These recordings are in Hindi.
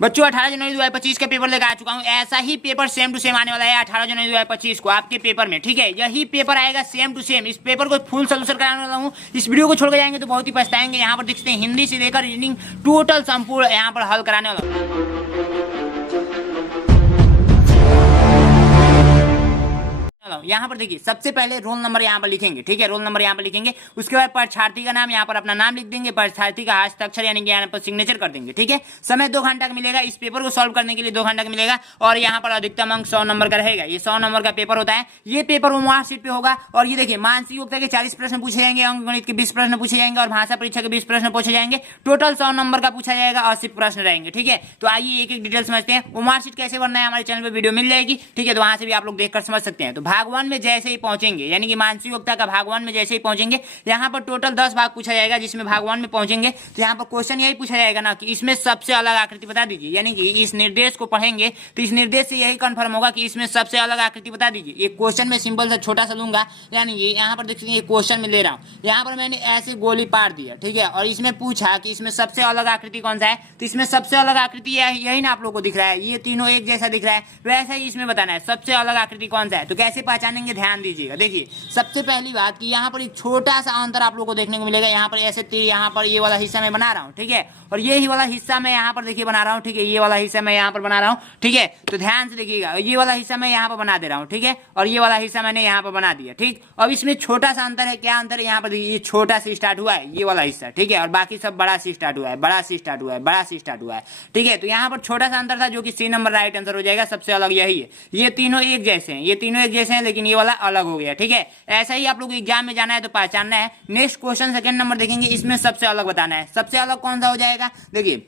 बच्चों 18 जनवरी 2025 का पेपर लेकर आ चुका हूँ। ऐसा ही पेपर सेम टू सेम आने वाला है 18 जनवरी 2025 को आपके पेपर में, ठीक है। यही पेपर आएगा सेम टू सेम। इस पेपर को फुल सोल्यूशन कराने वाला हूँ। इस वीडियो को छोड़कर जाएंगे तो बहुत ही पछताएंगे। यहाँ पर देखते हैं हिंदी से लेकर रीडिंग टोटल संपूर्ण यहाँ पर हल कराने वाला हूँ। यहाँ पर देखिए सबसे पहले रोल नंबर यहाँ पर लिखेंगे, ठीक है। रोल नंबर यहाँ पर लिखेंगे, उसके बाद परीक्षार्थी का नाम, यहाँ पर अपना नाम लिख देंगे, परीक्षार्थी का हस्ताक्षर यानी कि यहाँ पर सिग्नेचर कर देंगे, ठीक है। समय 2 घंटा का मिलेगा। इस पेपर को सॉल्व करने के लिए 2 घंटा का मिलेगा और यहाँ पर अधिकतम अंक 100 नंबर का रहेगा। ये 100 नंबर का पेपर होता है। ये पेपर ओमआर शीट पे होगा और ये देखिए मानसिक योग्यता के 40 प्रश्न पूछे जाएंगे, अंकगणित के 20 प्रश्न पूछे जाएंगे और भाषा परीक्षा के 20 प्रश्न पूछे जाएंगे। टोटल 100 नंबर का पूछा जाएगा और 80 प्रश्न रहेंगे, ठीक है। तो आइए एक एक डिटेल समझते हैं। ओमआर शीट कैसे बनना है हमारे चैनल पर वीडियो मिल जाएगी, ठीक है। तो वहां से भी आप लोग देखकर समझ सकते हैं। तो भाग 1 में जैसे पहुंचेंगे यानी कि मानसिक योग्यता का भाग 1 में जैसे ही पहुंचेंगे, यहाँ पर टोटल 10 भाग पूछा जाएगा। जिसमें भाग 1 में पहुंचेंगे तो यहाँ पर क्वेश्चन यही पूछा जाएगा ना कि इसमें सबसे अलग आकृति बता दीजिए। यानी कि इस निर्देश को पढ़ेंगे तो इस निर्देश से यही कंफर्म होगा कि इसमें सबसे अलग आकृति बता दीजिए। एक क्वेश्चन में सिंपल सा छोटा सा लूंगा, यानी कि यहाँ पर देखिए क्वेश्चन में ले रहा हूँ, यहाँ पर मैंने ऐसे गोली पार दिया, ठीक है। और इसमें पूछा कि इसमें सबसे अलग आकृति कौन सा है, तो इसमें सबसे अलग आकृति यही ना आप लोग को दिख रहा है, ये तीनों एक जैसा दिख रहा है। वैसा ही इसमें बताना है सबसे अलग आकृति कौन सा है। तो कैसे पहचानेंगे ध्यान दीजिएगा। देखिए सबसे पहली बात कि यहाँ पर एक छोटा सा अंतर आप लोगों को देखने को मिलेगा। यहाँ पर ऐसे तीर यहाँ पर ये वाला हिस्सा मैं बना रहा हूँ, ठीक है। और ये ही वाला हिस्सा मैं यहाँ पर देखिए बना रहा हूँ, ठीक है। ये वाला हिस्सा मैं यहाँ पर बना रहा हूँ, ठीक है। तो ध्यान से देखिएगा, ये वाला हिस्सा मैं यहाँ पर बना दे रहा हूँ, ठीक है। और ये वाला हिस्सा मैंने यहाँ पर बना दिया, ठीक। अब इसमें छोटा सा अंतर है। क्या अंतर है? यहाँ पर देखिए ये छोटा से स्टार्ट हुआ है ये वाला हिस्सा, ठीक है। और बाकी सब बड़ा से स्टार्ट हुआ है, बड़ा से स्टार्ट हुआ है, बड़ा से स्टार्ट हुआ है, ठीक है। तो यहाँ पर छोटा सा अंतर था जो कि सी नंबर राइट आंसर हो जाएगा। सबसे अलग यही है। ये तीनों एक जैसे हैं, ये तीनों एक जैसे हैं, लेकिन ये वाला अलग हो गया, ठीक है। ऐसा ही आप लोग एग्जाम में जाना है तो पहचानना है। नेक्स्ट क्वेश्चन सेकंड नंबर देखेंगे, इसमें सबसे अलग बताना है। सबसे अलग कौन सा हो जाएगा? देखिए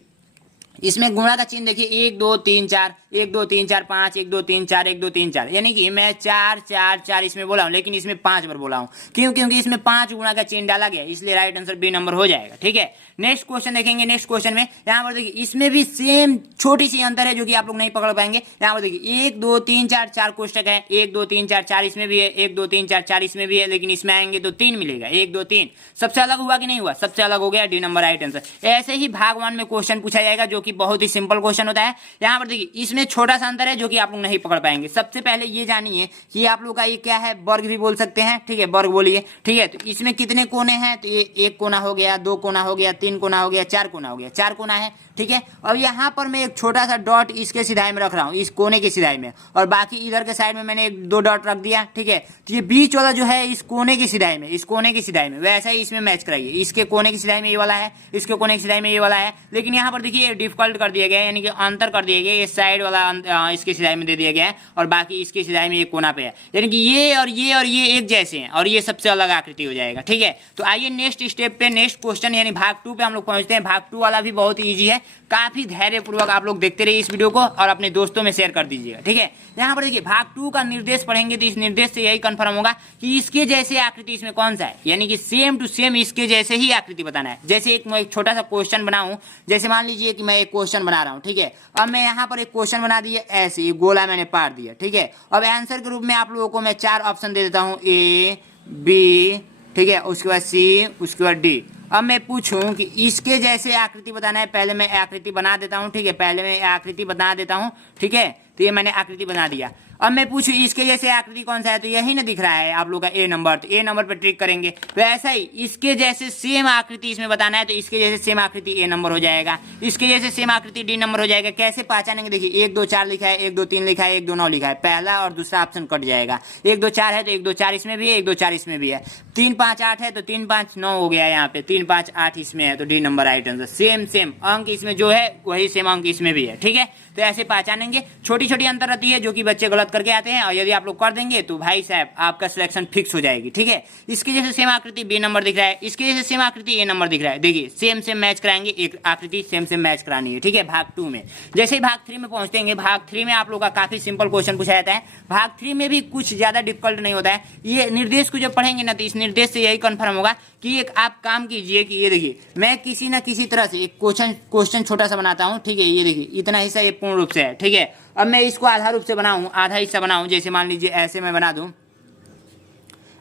इसमें गुणा का चिन्ह देखिए 1 2 3 4 1 2 3 4 5 1 2 3 4 1 2 3 4, यानी कि मैं 4 4 4 इसमें बोला हूं, लेकिन इसमें 5 बार बोला हूं। क्यों? क्योंकि इसमें 5 गुणा का चिन्ह डाला गया, इसलिए राइट आंसर बी नंबर हो जाएगा, ठीक है। नेक्स्ट क्वेश्चन देखेंगे। नेक्स्ट क्वेश्चन में यहाँ पर देखिए इसमें भी सेम छोटी सी अंतर है जो कि आप लोग नहीं पकड़ पाएंगे। यहाँ पर देखिए 1 2 3 4 4 कोष्टक है, 1 2 3 4 4 इसमें भी है, 1 2 3 4 4 इसमें भी है, लेकिन इसमें आएंगे तो 3 मिलेगा, 1 2 3। सबसे अलग हुआ कि नहीं हुआ? सबसे अलग हो गया, डी नंबर राइट आंसर। ऐसे ही भाग 1 में क्वेश्चन पूछा जाएगा जो कि बहुत ही सिंपल क्वेश्चन होता है। यहाँ पर देखिए इसमें छोटा सा अंतर है जो कि आप लोग नहीं पकड़ पाएंगे। सबसे पहले ये जानिए कि आप लोग का ये क्या है, वर्ग भी बोल सकते हैं, ठीक है। वर्ग बोलिए, ठीक है। तो इसमें कितने कोने हैं? तो ये 1 कोना हो गया, 2 कोना हो गया, 3 कोना हो गया, 4 कोना हो गया, 4 कोना है, ठीक है। अब यहाँ पर मैं एक छोटा सा डॉट इसके सिधाई में रख रहा हूँ, इस कोने की सिधाई में, और बाकी इधर के साइड में मैंने 1 2 डॉट रख दिया, ठीक है। तो ये बीच वाला जो है इस कोने की सिधाई में, इस कोने की सिधाई में, वैसा ही इसमें मैच कराइए। इसके कोने की सिधाई में ये वाला है, इसके कोने की सिधाई में ये वाला है, लेकिन यहाँ पर देखिए डिफिकल्ट कर दिया गया है, यानी कि अंतर कर दिया गया। ये साइड वाला इसके सिधाई में दे दिया गया है और बाकी इसके सिधाई में एक कोना पे है, यानी कि ये और ये और ये एक जैसे हैं और ये सबसे अलग आकृति हो जाएगा, ठीक है। तो आइए नेक्स्ट स्टेप पे, नेक्स्ट क्वेश्चन यानी भाग 2 पे हम लोग पहुंचते हैं। भाग 2 वाला भी बहुत ईजी है। काफी धैर्यपूर्वक आप लोग देखते रहिए इस वीडियो को और अपने दोस्तों में शेयर कर दीजिएगा, ठीक है। यहाँ पर देखिए भाग 2 का निर्देश पढ़ेंगे तो इस निर्देश से यही कंफर्म होगा कि इसके जैसे आकृति इसमें कौन सा है, यानी कि सेम टू सेम इसके जैसे ही आकृति बताना है। जैसे एक छोटा सा क्वेश्चन बनाऊं, जैसे मान लीजिए कि मैं एक क्वेश्चन बना रहा हूं, ठीक है। अब मैं यहाँ पर एक क्वेश्चन बना दिया, ऐसे ये गोला मैंने पार दिया, ठीक है। अब आंसर के रूप में आप लोगों को मैं 4 ऑप्शन दे देता हूँ, ए बी, ठीक है, उसके बाद सी, उसके बाद डी। अब मैं पूछूं कि इसके जैसे आकृति बताना है, पहले मैं आकृति बना देता हूं, ठीक है। पहले मैं आकृति बना देता हूं, ठीक है। तो ये मैंने आकृति बना दिया। अब मैं पूछूं इसके जैसे आकृति कौन सा है, तो यही ना दिख रहा है आप लोग का ए नंबर। तो ए नंबर पे ट्रिक करेंगे। तो ऐसा ही इसके जैसे सेम आकृति इसमें बताना है, तो इसके जैसे सेम आकृति ए नंबर हो जाएगा, इसके जैसे सेम आकृति डी नंबर हो जाएगा। कैसे पहचानेंगे? देखिए 1 2 4 लिखा है, 1 2 3 लिखा है, 1 2 9 लिखा है, पहला और दूसरा ऑप्शन कट जाएगा। 1 2 4 है तो 1 2 4 इसमें भी है, 1 2 4 इसमें भी है। 3 5 8 है तो 3 5 9 हो गया, यहाँ पे 3 5 8 इसमें है, तो D number right answer. Same same अंक इसमें जो है वही सेम अंक इसमें भी है, ठीक है। तो ऐसे पहचानेंगे। छोटी छोटी अंतर रहती है जो कि बच्चे गलत करके आते हैं, और यदि आप लोग कर देंगे तो भाई साहब आपका सिलेक्शन फिक्स हो जाएगी, ठीक है। इसके जैसे सेम आकृति बी नंबर दिख रहा है, इसके जैसे सेम आकृति ए नंबर दिख रहा है। देखिए सेम सेम मैच कराएंगे, एक आकृति सेम सेम मैच करानी है, ठीक है। भाग 2 में जैसे ही भाग 3 में पहुंचते हैं, भाग 3 में आप लोग का काफी सिंपल क्वेश्चन पूछा जाता है। भाग 3 में भी कुछ ज्यादा डिफिकल्ट नहीं होता है। ये निर्देश को जब पढ़ेंगे ना, तो इस निर्देश से यही कंफर्म होगा कि एक आप काम कीजिए कि ये देखिए मैं किसी ना किसी तरह से एक क्वेश्चन छोटा सा बनाता हूँ, ठीक है। ये देखिए इतना हिस्सा ये पूर्ण रूप से है, ठीक है। अब मैं इसको आधा रूप से बनाऊं, आधा हिस्सा बनाऊं, जैसे मान लीजिए ऐसे मैं बना दूं,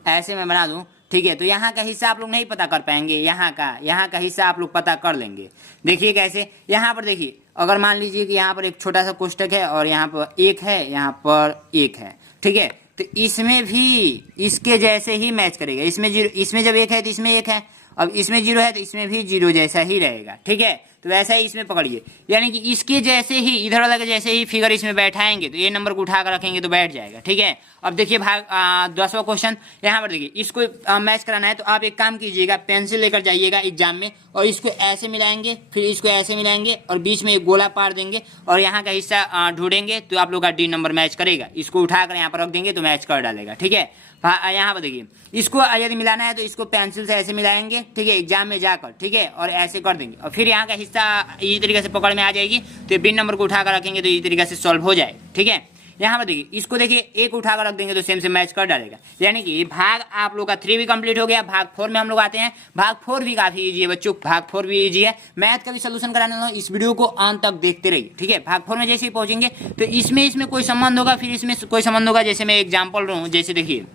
ऐसे मैं बना दूं, ठीक है। तो यहाँ का हिस्सा आप लोग नहीं पता कर पाएंगे, यहाँ का हिस्सा आप लोग पता कर लेंगे। देखिए कैसे, यहाँ पर देखिए अगर मान लीजिए कि यहाँ पर एक छोटा सा कोष्टक है और यहाँ पर एक है, यहाँ पर एक है, ठीक है, तो इसमें भी इसके जैसे ही मैच करेगा। इसमें जीरो, इसमें जब एक है तो इसमें एक है, अब इसमें जीरो है तो इसमें भी जीरो जैसा ही रहेगा, ठीक है। तो वैसा ही इसमें पकड़िए, यानी कि इसके जैसे ही इधर वाला के जैसे ही फिगर इसमें बैठाएंगे तो ये नंबर को उठा कर रखेंगे तो बैठ जाएगा, ठीक है। अब देखिए भाग 10वां क्वेश्चन, यहाँ पर देखिए इसको मैच कराना है तो आप एक काम कीजिएगा, पेंसिल लेकर जाइएगा एग्जाम में और इसको ऐसे मिलाएंगे, फिर इसको ऐसे मिलाएंगे और बीच में एक गोला पार देंगे और यहाँ का हिस्सा ढूंढेंगे तो आप लोग का डी नंबर मैच करेगा। इसको उठाकर यहाँ पर रख देंगे तो मैच कर डालेगा, ठीक है। यहाँ पर देखिए इसको यदि मिलाना है तो इसको पेंसिल से ऐसे मिलाएंगे, ठीक है, एग्जाम में जाकर, ठीक है, और ऐसे कर देंगे और फिर यहाँ का हिस्सा इसी तरीके से पकड़ में आ जाएगी तो बिन नंबर को उठाकर रखेंगे तो इसी तरीके से सॉल्व हो जाएगा, ठीक है। यहाँ पर देखिए इसको देखिए एक उठाकर रख देंगे तो सेम से मैच कर डालेगा। यानी कि भाग आप लोग का 3 भी कंप्लीट हो गया। भाग 4 में हम लोग आते हैं। भाग 4 भी काफी इजी है बच्चों, भाग 4 भी इजी है। मैथ का भी सोल्यूशन कराने वाला हूं, इस वीडियो को अंत तक देखते रहिए, ठीक है। भाग 4 में जैसे ही पहुंचेंगे तो इसमें कोई संबंध होगा, फिर इसमें कोई संबंध होगा। जैसे मैं एग्जाम्पल रहा हूँ, जैसे देखिए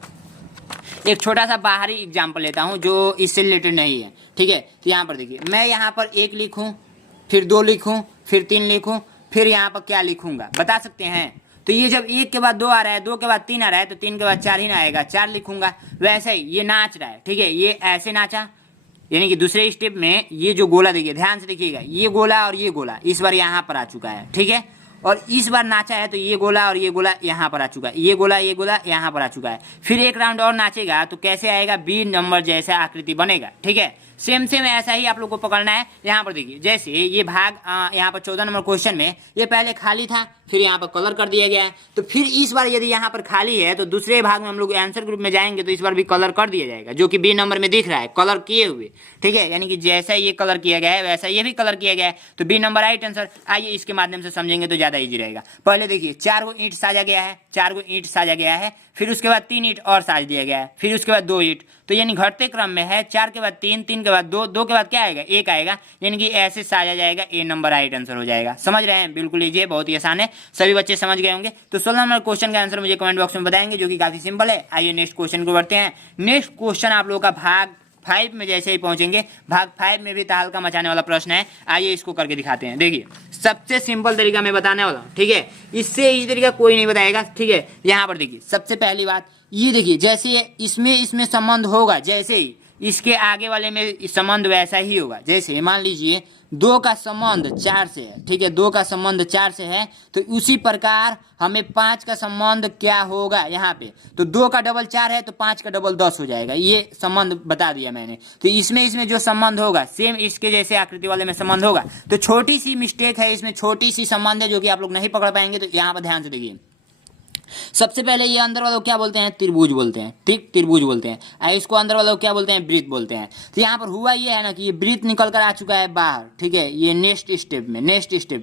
एक छोटा सा बाहरी एग्जाम्पल लेता हूँ जो इससे रिलेटेड नहीं है, ठीक है। तो यहाँ पर देखिए मैं यहाँ पर 1 लिखूँ, फिर 2 लिखूँ, फिर 3 लिखूँ, फिर यहाँ पर क्या लिखूंगा बता सकते हैं? तो ये जब 1 के बाद 2 आ रहा है, 2 के बाद 3 आ रहा है तो 3 के बाद 4 ही ना आएगा, 4 लिखूंगा। वैसे ही ये नाच रहा है, ठीक है, ये ऐसे नाचा, यानी कि दूसरे स्टेप में ये जो गोला देखिए, ध्यान से देखिएगा, ये गोला और ये गोला इस बार यहाँ पर आ चुका है, ठीक है। और इस बार नाचा है तो ये गोला और ये गोला यहाँ पर आ चुका है, ये गोला यहाँ पर आ चुका है। फिर एक राउंड और नाचेगा तो कैसे आएगा? बी नंबर जैसा आकृति बनेगा, ठीक है। सेम ऐसा ही आप लोग को पकड़ना है। यहाँ पर देखिए जैसे ये भाग यहाँ पर 14 नंबर क्वेश्चन में ये पहले खाली था, फिर यहाँ पर कलर कर दिया गया है। तो फिर इस बार यदि यहाँ पर खाली है तो दूसरे भाग में हम लोग आंसर ग्रुप में जाएंगे तो इस बार भी कलर कर दिया जाएगा, जो कि बी नंबर में दिख रहा है कलर किए हुए, ठीक है। यानी कि जैसा ये कलर किया गया है वैसा ये भी कलर किया गया है, तो बी नंबर राइट आंसर। आइए इसके माध्यम से समझेंगे तो ज्यादा ईजी रहेगा। पहले देखिए 4 गो ईंट साजा गया है, 4 गो ईंट साजा गया है, फिर उसके बाद 3 ईंट और साज दिया गया है, फिर उसके बाद 2 ईंट, तो यानी घटते क्रम में है। 4 के बाद 3, 3 के बाद 2, 2 के बाद क्या आएगा? 1 आएगा, यानी कि ऐसे साजा जाएगा, ए नंबर राइट आंसर हो जाएगा। समझ रहे हैं? बिल्कुल इजी है, बहुत ही आसान है, सभी बच्चे समझ गए होंगे। तो 16 नंबर क्वेश्चन का आंसर मुझे कमेंट बॉक्स में बताएंगे, जो कि काफी सिंपल है। आइए नेक्स्ट क्वेश्चन को बढ़ते हैं। नेक्स्ट क्वेश्चन आप लोगों का भाग 5 में जैसे ही पहुंचेंगे, भाग 5 में भी तहलका मचाने वाला प्रश्न है। आइए इसको करके दिखाते हैं। देखिए सबसे सिंपल तरीका मैं बताने वाला हूँ, ठीक है, इससे इसी तरीका कोई नहीं बताएगा, ठीक है। यहाँ पर देखिए सबसे पहली बात ये देखिए, जैसे इसमें संबंध होगा, जैसे ही इसके आगे वाले में संबंध वैसा ही होगा। जैसे मान लीजिए 2 का संबंध 4 से है, ठीक है, 2 का संबंध 4 से है, तो उसी प्रकार हमें 5 का संबंध क्या होगा यहाँ पे? तो 2 का डबल 4 है तो 5 का डबल 10 हो जाएगा। ये संबंध बता दिया मैंने। तो इसमें जो संबंध होगा सेम इसके जैसे आकृति वाले में संबंध होगा। तो छोटी सी मिस्टेक है इसमें, छोटी सी संबंध है जो कि आप लोग नहीं पकड़ पाएंगे। तो यहाँ पर ध्यान से देखिए, सबसे पहले ये अंदर वालों को क्या बोलते हैं? त्रिभुज बोलते हैं, ठीक, त्रिभुज बोलते हैं। इसको अंदर वालों को क्या बोलते हैं? वृत्त बोलते हैं। तो यहाँ पर हुआ ये है ना कि ये वृत्त निकल कर आ चुका है बाहर, ठीक है, ये नेक्स्ट स्टेप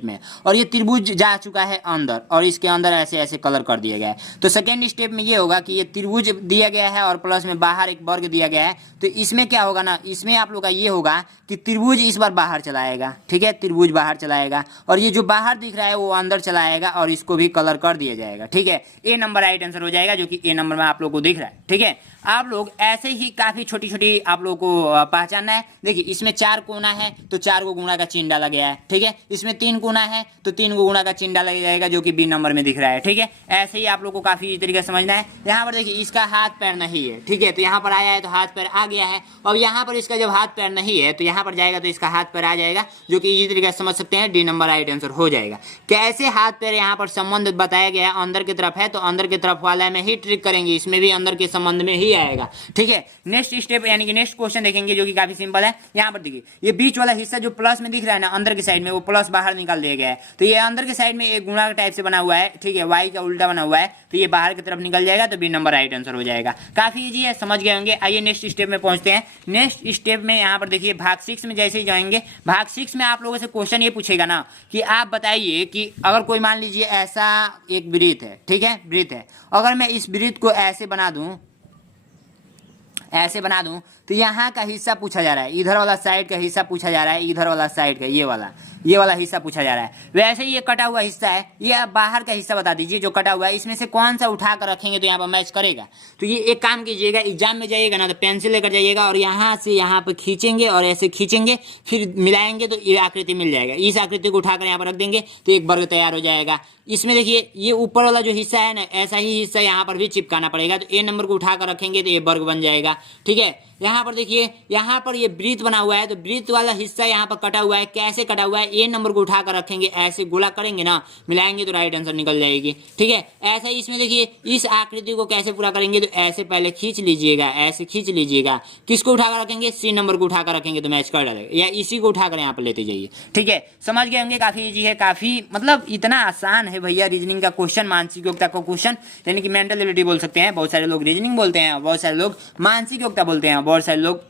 में, और ये त्रिभुज जा चुका है अंदर, और इसके अंदर ऐसे ऐसे कलर कर दिया गया है। तो सेकेंड स्टेप में ये होगा कि ये त्रिभुज दिया गया है और प्लस में बाहर एक वर्ग दिया गया है। तो इसमें क्या होगा ना, इसमें आप लोग का ये होगा कि त्रिभुज इस बार बाहर चलाएगा, ठीक है, त्रिभुज बाहर चलाएगा, और ये जो बाहर दिख रहा है वो अंदर चलाएगा, और इसको भी कलर कर दिया जाएगा, ठीक है। ए नंबर राइट आंसर हो जाएगा, जो कि ए नंबर में आप लोग को दिख रहा है, ठीक है। आप लोग ऐसे ही काफी छोटी छोटी आप लोग को पहचानना है। देखिए इसमें 4 कोना है तो 4 को गुणा का चिन्ह डाला गया है, ठीक है। इसमें 3 कोना है तो 3 को गुणा का चिन्ह डाला जाएगा, जो कि बी नंबर में दिख रहा है, ठीक है। ऐसे ही आप लोग को काफी तरीके से समझना है। यहाँ पर देखिए इसका हाथ पैर नहीं है, ठीक है, तो यहाँ पर आया है तो हाथ पैर आ गया है। और यहाँ पर इसका जब हाथ पैर नहीं है तो यहाँ पर जाएगा तो इसका हाथ पैर आ जाएगा, जो कि इसी तरीके से समझ सकते हैं, डी नंबर राइट आंसर हो जाएगा। कैसे हाथ पैर यहाँ पर संबंध बताया गया है, अंदर की तरफ है तो अंदर की तरफ वाला में ही ट्रिक करेंगे, इसमें भी अंदर के संबंध में ही आएगा, ठीक है। नेक्स्ट स्टेप यानी कि नेक्स्ट क्वेश्चन देखेंगे, जो कि काफी सिंपल है। यहाँ पर देखिए ये बीच वाला हिस्सा जो प्लस में दिख रहा है ना, अंदर की साइड में, वो प्लस बाहर निकाल दिया गया है। तो ये अंदर की साइड में एक गुणा के टाइप से बना हुआ है, ठीक है, वाई का उल्टा बना हुआ है, तो ये बाहर की तरफ निकल जाएगा, तो बी नंबर राइट आंसर हो जाएगा। काफी इजी है, समझ गए होंगे। आइए नेक्स्ट स्टेप में पहुंचते हैं। नेक्स्ट स्टेप में यहाँ पर देखिए भाग 6 में जैसे ही जाएंगे, भाग 6 में आप लोगों से क्वेश्चन ये पूछेगा ना कि आप बताइए कि अगर कोई मान लीजिए ऐसा एक वृत्त है, ठीक है, वृत्त है, अगर मैं इस वृत्त को ऐसे बना दूं तो यहाँ का हिस्सा पूछा जा रहा है, इधर वाला साइड का हिस्सा पूछा जा रहा है, इधर वाला साइड का, ये वाला ये वाला हिस्सा पूछा जा रहा है। वैसे ही ये कटा हुआ हिस्सा है, ये आप बाहर का हिस्सा बता दीजिए जो कटा हुआ है, इसमें से कौन सा उठा कर रखेंगे तो यहाँ पर मैच करेगा। तो ये एक काम कीजिएगा, एग्जाम में जाइएगा ना तो पेंसिल लेकर जाइएगा और यहाँ से यहाँ पर खींचेंगे और ऐसे खींचेंगे, फिर मिलाएंगे तो ये आकृति मिल जाएगा। इस आकृति को उठाकर यहाँ पर रख देंगे तो एक वर्ग तैयार हो जाएगा। इसमें देखिए ये ऊपर वाला जो हिस्सा है ना, ऐसा ही हिस्सा यहाँ पर भी चिपकाना पड़ेगा, तो ए नंबर को उठाकर रखेंगे तो ये वर्ग बन जाएगा। ठीक है, यहाँ पर देखिए यहाँ पर ये वृत्त बना हुआ है, तो वृत्त वाला हिस्सा यहाँ पर कटा हुआ है। कैसे कटा हुआ है, ए नंबर को उठाकर रखेंगे, ऐसे गोला करेंगे ना, मिलाएंगे तो राइट आंसर निकल जाएगी। ठीक है, ऐसा ही इसमें देखिए इस आकृति को कैसे पूरा करेंगे, तो ऐसे पहले खींच लीजिएगा, ऐसे खींच लीजिएगा। किसको उठाकर रखेंगे, सी नंबर को उठाकर रखेंगे तो मैच कर डालेगा, या इसी को उठाकर यहाँ पर लेते जाइए। ठीक है, समझ गए होंगे, काफी ईजी है, काफी मतलब इतना आसान है भैया रीजनिंग का क्वेश्चन, मानसिक योग्यता का क्वेश्चन, यानी कि मेंटल एबिलिटी बोल सकते हैं। बहुत सारे लोग रीजनिंग बोलते हैं, बहुत सारे लोग मानसिक योग्यता बोलते हैं, बहुत सारे लोग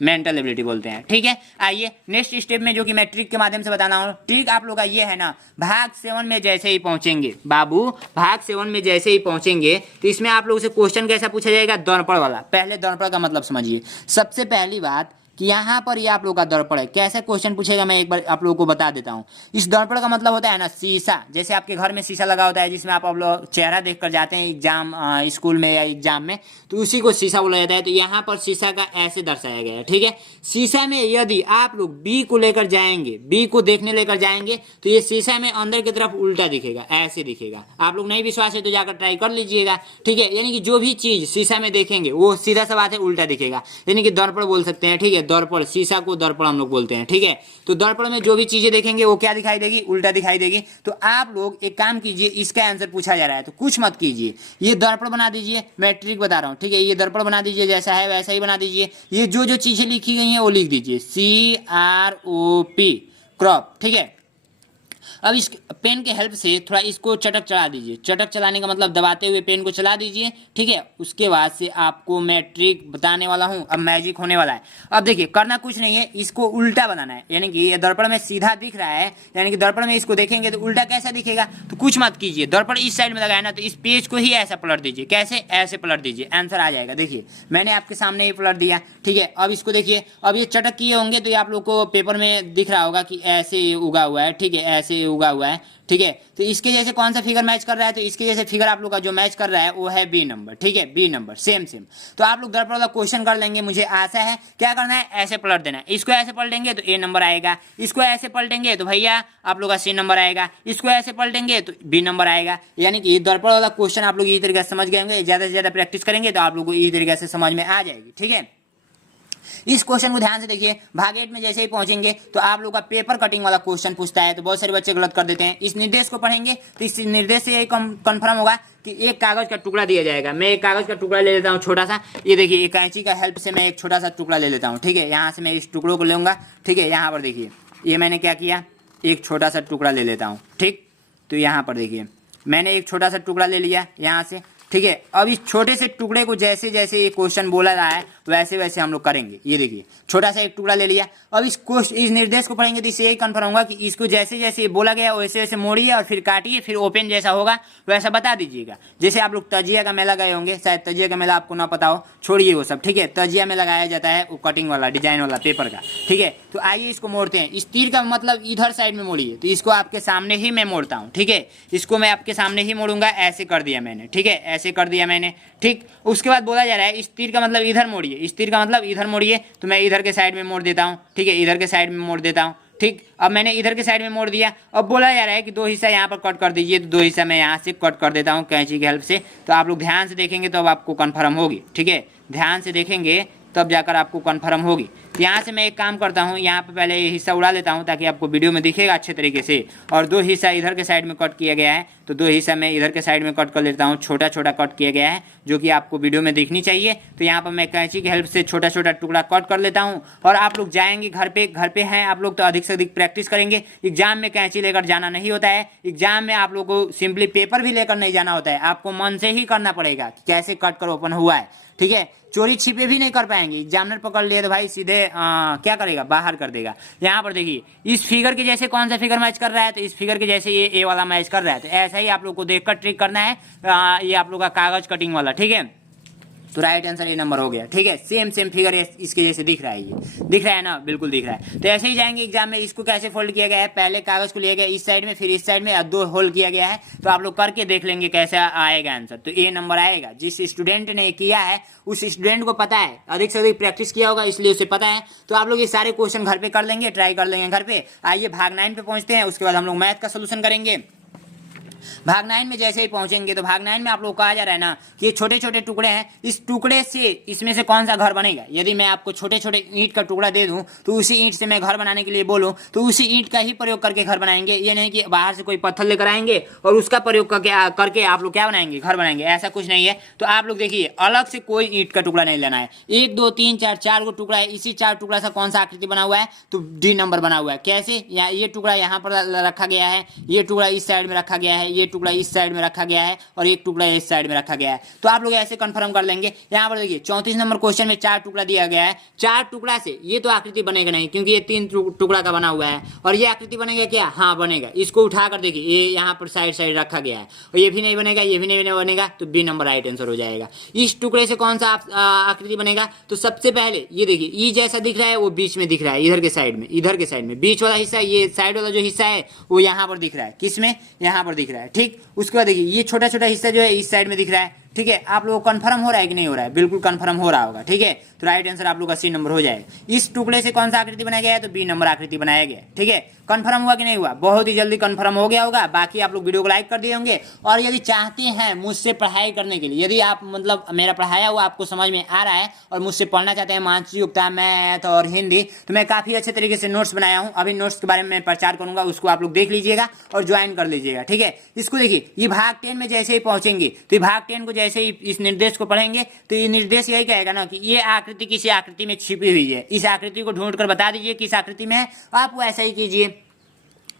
मेंटल एबिलिटी बोलते हैं। ठीक है, आइए नेक्स्ट स्टेप में जो कि मैं ट्रिक के माध्यम से बताना हूँ। ट्रिक आप लोग का ये है ना, भाग 7 में जैसे ही पहुंचेंगे बाबू, भाग 7 में जैसे ही पहुंचेंगे तो इसमें आप लोगों से क्वेश्चन कैसा पूछा जाएगा, दर्पण वाला। पहले दर्पण का मतलब समझिए। सबसे पहली बात कि यहाँ पर ये आप लोग का दर्पण है, कैसे क्वेश्चन पूछेगा मैं एक बार आप लोगों को बता देता हूँ। इस दर्पण का मतलब होता है ना शीशा, जैसे आपके घर में शीशा लगा होता है जिसमें आप लोग चेहरा देख कर जाते हैं एग्जाम स्कूल में या एग्जाम में, तो उसी को शीशा बोला जाता है। तो यहाँ पर शीशा का ऐसे दर्शाया गया है। ठीक है, शीशा में यदि आप लोग बी को लेकर जाएंगे, बी को देखने लेकर जाएंगे तो ये शीशा में अंदर की तरफ उल्टा दिखेगा, ऐसे दिखेगा। आप लोग नहीं विश्वास है तो जाकर ट्राई कर लीजिएगा। ठीक है, यानी कि जो भी चीज शीशा में देखेंगे वो सीधा सा बात है उल्टा दिखेगा, यानी कि दर्पण बोल सकते हैं। ठीक है, दर्पण, शीशा को दर्पण हम लोग बोलते हैं। ठीक है, तो दर्पण में जो भी चीजें देखेंगे वो क्या दिखाई देगी, उल्टा दिखाई देगी। तो आप लोग एक काम कीजिए, इसका आंसर पूछा जा रहा है तो कुछ मत कीजिए, ये दर्पण बना दीजिए, मैं ट्रिक बता रहा हूँ। ठीक है, ये दर्पण बना दीजिए, जैसा है वैसा ही बना दीजिए। ये जो जो चीजें लिखी गई हैं वो लिख दीजिए, CROP, क्रॉप। ठीक है, अब इस पेन के हेल्प से थोड़ा इसको चटक चला दीजिए। चटक चलाने का मतलब दबाते हुए पेन को चला दीजिए। ठीक है, उसके बाद से आपको मैं ट्रिक बताने वाला हूं, अब मैजिक होने वाला है। अब देखिए करना कुछ नहीं है, इसको उल्टा बनाना है, यानी कि ये दर्पण में सीधा दिख रहा है, यानी कि दर्पण में इसको देखेंगे तो उल्टा कैसा दिखेगा। तो कुछ मत कीजिए, दर्पण इस साइड में लगाया ना तो इस पेज को ही ऐसा पलट दीजिए। कैसे, ऐसे पलट दीजिए, आंसर आ जाएगा। देखिए मैंने आपके सामने ही पलट दिया। ठीक है, अब इसको देखिए, अब ये चटक किए होंगे तो ये आप लोग को पेपर में दिख रहा होगा कि ऐसे उगा हुआ है। ठीक है, ऐसे उगा हुआ है। ठीक है, तो इसके जैसे कौन सा फिगर मैच कर रहा है, तो इसके जैसे फिगर आप लोग का जो मैच कर रहा है वो है बी नंबर। ठीक है, बी नंबर सेम सेम। तो आप लोग दर्पण वाला क्वेश्चन कर लेंगे, मुझे आशा है। क्या करना है, ऐसे पलट देना है। इसको ऐसे पलटेंगे तो ए नंबर आएगा, इसको ऐसे पलटेंगे तो भैया आप लोग का सी नंबर आएगा, इसको ऐसे पलटेंगे तो बी नंबर आएगा। यानी कि दर्पण वाला क्वेश्चन आप लोग इसी तरीके से समझ गए होंगे। ज्यादा से ज्यादा प्रैक्टिस करेंगे तो आप लोग को इसी तरीके से समझ में आ जाएगी। ठीक है, इस क्वेश्चन को ध्यान से देखिए। भाग 8 में जैसे ही पहुंचेंगे तो आप लोग का पेपर कटिंग वाला क्वेश्चन पूछता है, तो बहुत सारे बच्चे गलत कर देते हैं। इस निर्देश को पढ़ेंगे तो इस निर्देश से यही कंफर्म होगा कि एक कागज का टुकड़ा दिया जाएगा। मैं एक कागज का टुकड़ा ले लेता हूँ छोटा सा, ये देखिए एक कैंची का हेल्प से मैं एक छोटा सा टुकड़ा ले लेता हूँ। ठीक है, यहाँ से मैं इस टुकड़ों को लूँगा। ठीक है, यहाँ पर देखिए ये मैंने क्या किया, एक छोटा सा टुकड़ा ले लेता हूँ। ठीक, तो यहाँ पर देखिए मैंने एक छोटा सा टुकड़ा ले लिया यहाँ से। ठीक है, अब इस छोटे से टुकड़े को जैसे जैसे ये क्वेश्चन बोला रहा है वैसे वैसे हम लोग करेंगे। ये देखिए छोटा सा एक टुकड़ा ले लिया। अब इस निर्देश को पढ़ेंगे तो इससे यही कन्फर्म होगा कि इसको जैसे जैसे बोला गया वैसे वैसे मोड़िए और फिर काटिए, फिर ओपन जैसा होगा वैसा बता दीजिएगा। जैसे आप लोग तजिया का मेला गए होंगे, शायद तजिया का मेला आपको ना पता हो, छोड़िए वो सब। ठीक है, तजिया में लगाया जाता है वो कटिंग वाला, डिजाइन वाला पेपर का। ठीक है, तो आइए इसको मोड़ते हैं। इस तीर का मतलब इधर साइड में मोड़िए, तो इसको आपके सामने ही मैं मोड़ता हूँ। ठीक है, इसको मैं आपके सामने ही मोड़ूंगा, ऐसे कर दिया मैंने। ठीक है, ऐसे कर दिया मैंने। ठीक, उसके बाद बोला जा रहा है इस तीर का मतलब इधर मोड़िए, इस तीर का मतलब इधर मोड़िए, तो मैं इधर के साइड में मोड़ देता हूँ। ठीक है, इधर के साइड में मोड़ देता हूँ। ठीक, अब मैंने इधर के साइड में मोड़ दिया। अब बोला जा रहा है कि दो हिस्सा यहाँ पर कट कर दीजिए, तो दो हिस्सा मैं यहाँ से कट कर देता हूँ कैंची की हेल्प से। तो आप लोग ध्यान से देखेंगे तो अब आपको कन्फर्म होगी। ठीक है, ध्यान से देखेंगे तब जाकर आपको कन्फर्म होगी। यहाँ से मैं एक काम करता हूँ, यहाँ पे पहले ये हिस्सा उड़ा लेता हूँ ताकि आपको वीडियो में दिखेगा अच्छे तरीके से। और दो हिस्सा इधर के साइड में कट किया गया है, तो दो हिस्सा मैं इधर के साइड में कट कर लेता हूँ। छोटा छोटा कट किया गया है जो कि आपको वीडियो में दिखनी चाहिए। तो यहाँ पर मैं कैंची की हेल्प से छोटा छोटा टुकड़ा कट कर लेता हूँ। और आप लोग जाएंगे घर पे हैं आप लोग तो अधिक से अधिक प्रैक्टिस करेंगे। एग्जाम में कैंची लेकर जाना नहीं होता है, एग्जाम में आप लोग को सिंपली पेपर भी लेकर नहीं जाना होता है, आपको मन से ही करना पड़ेगा कि कैसे कट कर ओपन हुआ है। ठीक है, चोरी छिपे भी नहीं कर पाएंगे। एग्जामिनर पकड़ लिए तो भाई सीधे क्या करेगा, बाहर कर देगा। यहाँ पर देखिए इस फिगर के जैसे कौन सा फिगर मैच कर रहा है, तो इस फिगर के जैसे ये ए वाला मैच कर रहा है। तो ऐसा ही आप लोग को देखकर ट्रिक करना है। ये आप लोग का कागज कटिंग वाला। ठीक है, तो राइट आंसर ये नंबर हो गया। ठीक है, सेम सेम फिगर इसके जैसे दिख रहा है, ये दिख रहा है ना, बिल्कुल दिख रहा है। तो ऐसे ही जाएंगे एग्जाम में। इसको कैसे फोल्ड किया गया है, पहले कागज को लिया गया इस साइड में, फिर इस साइड में, 2 होल किया गया है। तो आप लोग करके देख लेंगे कैसा आएगा आंसर। तो ये नंबर आएगा। जिस स्टूडेंट ने किया है उस स्टूडेंट को पता है, अधिक से अधिक प्रैक्टिस किया होगा, इसलिए उसे पता है। तो आप लोग ये सारे क्वेश्चन घर पे कर लेंगे, ट्राई कर लेंगे घर पे। आइए भाग 9 पे पहुंचते हैं, उसके बाद हम लोग मैथ का सोल्यूशन करेंगे। भाग 9 में जैसे ही पहुंचेंगे तो भाग 9 में आप लोग कहा जा रहा है ना कि ये छोटे छोटे टुकड़े हैं, इस टुकड़े से इसमें से कौन सा घर बनेगा। यदि मैं आपको छोटे छोटे ईंट का टुकड़ा दे दूं तो उसी ईंट से मैं घर बनाने के लिए बोलूं तो उसी ईंट का ही प्रयोग करके घर बनाएंगे। ये नहीं कि बाहर से कोई पत्थर लेकर आएंगे और उसका प्रयोग करके आप लोग क्या बनाएंगे, घर बनाएंगे। ऐसा कुछ नहीं है। तो आप लोग देखिए, अलग से कोई ईंट का टुकड़ा नहीं लेना है। 1 2 3 4 4 टुकड़ा है, इसी 4 टुकड़ा से कौन सा आकृति बना हुआ है, तो डी नंबर बना हुआ है। कैसे, ये टुकड़ा यहाँ पर रखा गया है, ये टुकड़ा इस साइड में रखा गया है, ये टुकड़ा इस साइड में रखा गया है और एक टुकड़ा इस साइड में रखा गया है। तो आप लोग ऐसे कंफर्म कर लेंगे। यहाँ पर देखिए 34 नंबर क्वेश्चन में 4 टुकड़ा दिया गया है। 4 टुकड़ा से ये तो आकृति बनेगा नहीं, क्योंकि ये 3 टुकड़ा का बना हुआ है। और ये आकृति बनेगा क्या, हाँ बनेगा। इसको उठाकर देखिए, ये यहाँ पर साइड साइड रखा गया है और ये भी नहीं बनेगा, ये भी नहीं बनेगा। तो बी नंबर राइट आंसर हो जाएगा। इस टुकड़े से कौन सा आकृति बनेगा, तो सबसे पहले ये देखिए, ई जैसा दिख रहा है वो बीच में दिख रहा है, इधर के साइड में, इधर के साइड में बीच वाला हिस्सा, ये साइड वाला जो हिस्सा है वो यहाँ पर दिख रहा है। किसमें, यहाँ पर दिख रहा है। ठीक, उसके बाद देखिए ये छोटा छोटा हिस्सा जो है इस साइड में दिख रहा है। ठीक है, आप लोगों को कंफर्म हो रहा है कि नहीं हो रहा है, बिल्कुल कंफर्म हो रहा होगा। ठीक है, तो राइट आंसर आप लोग का सी नंबर हो जाएगा। इस टुकड़े से कौन सा आकृति बनाया गया है, तो बी नंबर आकृति बनाया गया। ठीक है, कंफर्म हुआ कि नहीं हुआ, बहुत ही जल्दी कंफर्म हो गया होगा। बाकी आप लोग वीडियो को लाइक कर दिए होंगे। और यदि चाहते हैं मुझसे पढ़ाई करने के लिए, यदि आप मतलब मेरा पढ़ाया हुआ आपको समझ में आ रहा है और मुझसे पढ़ना चाहते हैं मानसिक युक्ता, मैथ और हिंदी, तो मैं काफी अच्छे तरीके से नोट्स बनाया हूँ। अभी नोट्स के बारे में प्रचार करूंगा, उसको आप लोग देख लीजिएगा और ज्वाइन कर लीजिएगा। ठीक है, इसको देखिए, ये भाग 10 में जैसे ही पहुंचेंगे तो भाग 10 को जैसे ही इस निर्देश को पढ़ेंगे तो ये निर्देश यही कहेगा ना कि ये आकृति किसी आकृति में छिपी हुई है, इस आकृति को ढूंढ कर बता दीजिए किस आकृति में है, आप वो ऐसा ही कीजिए।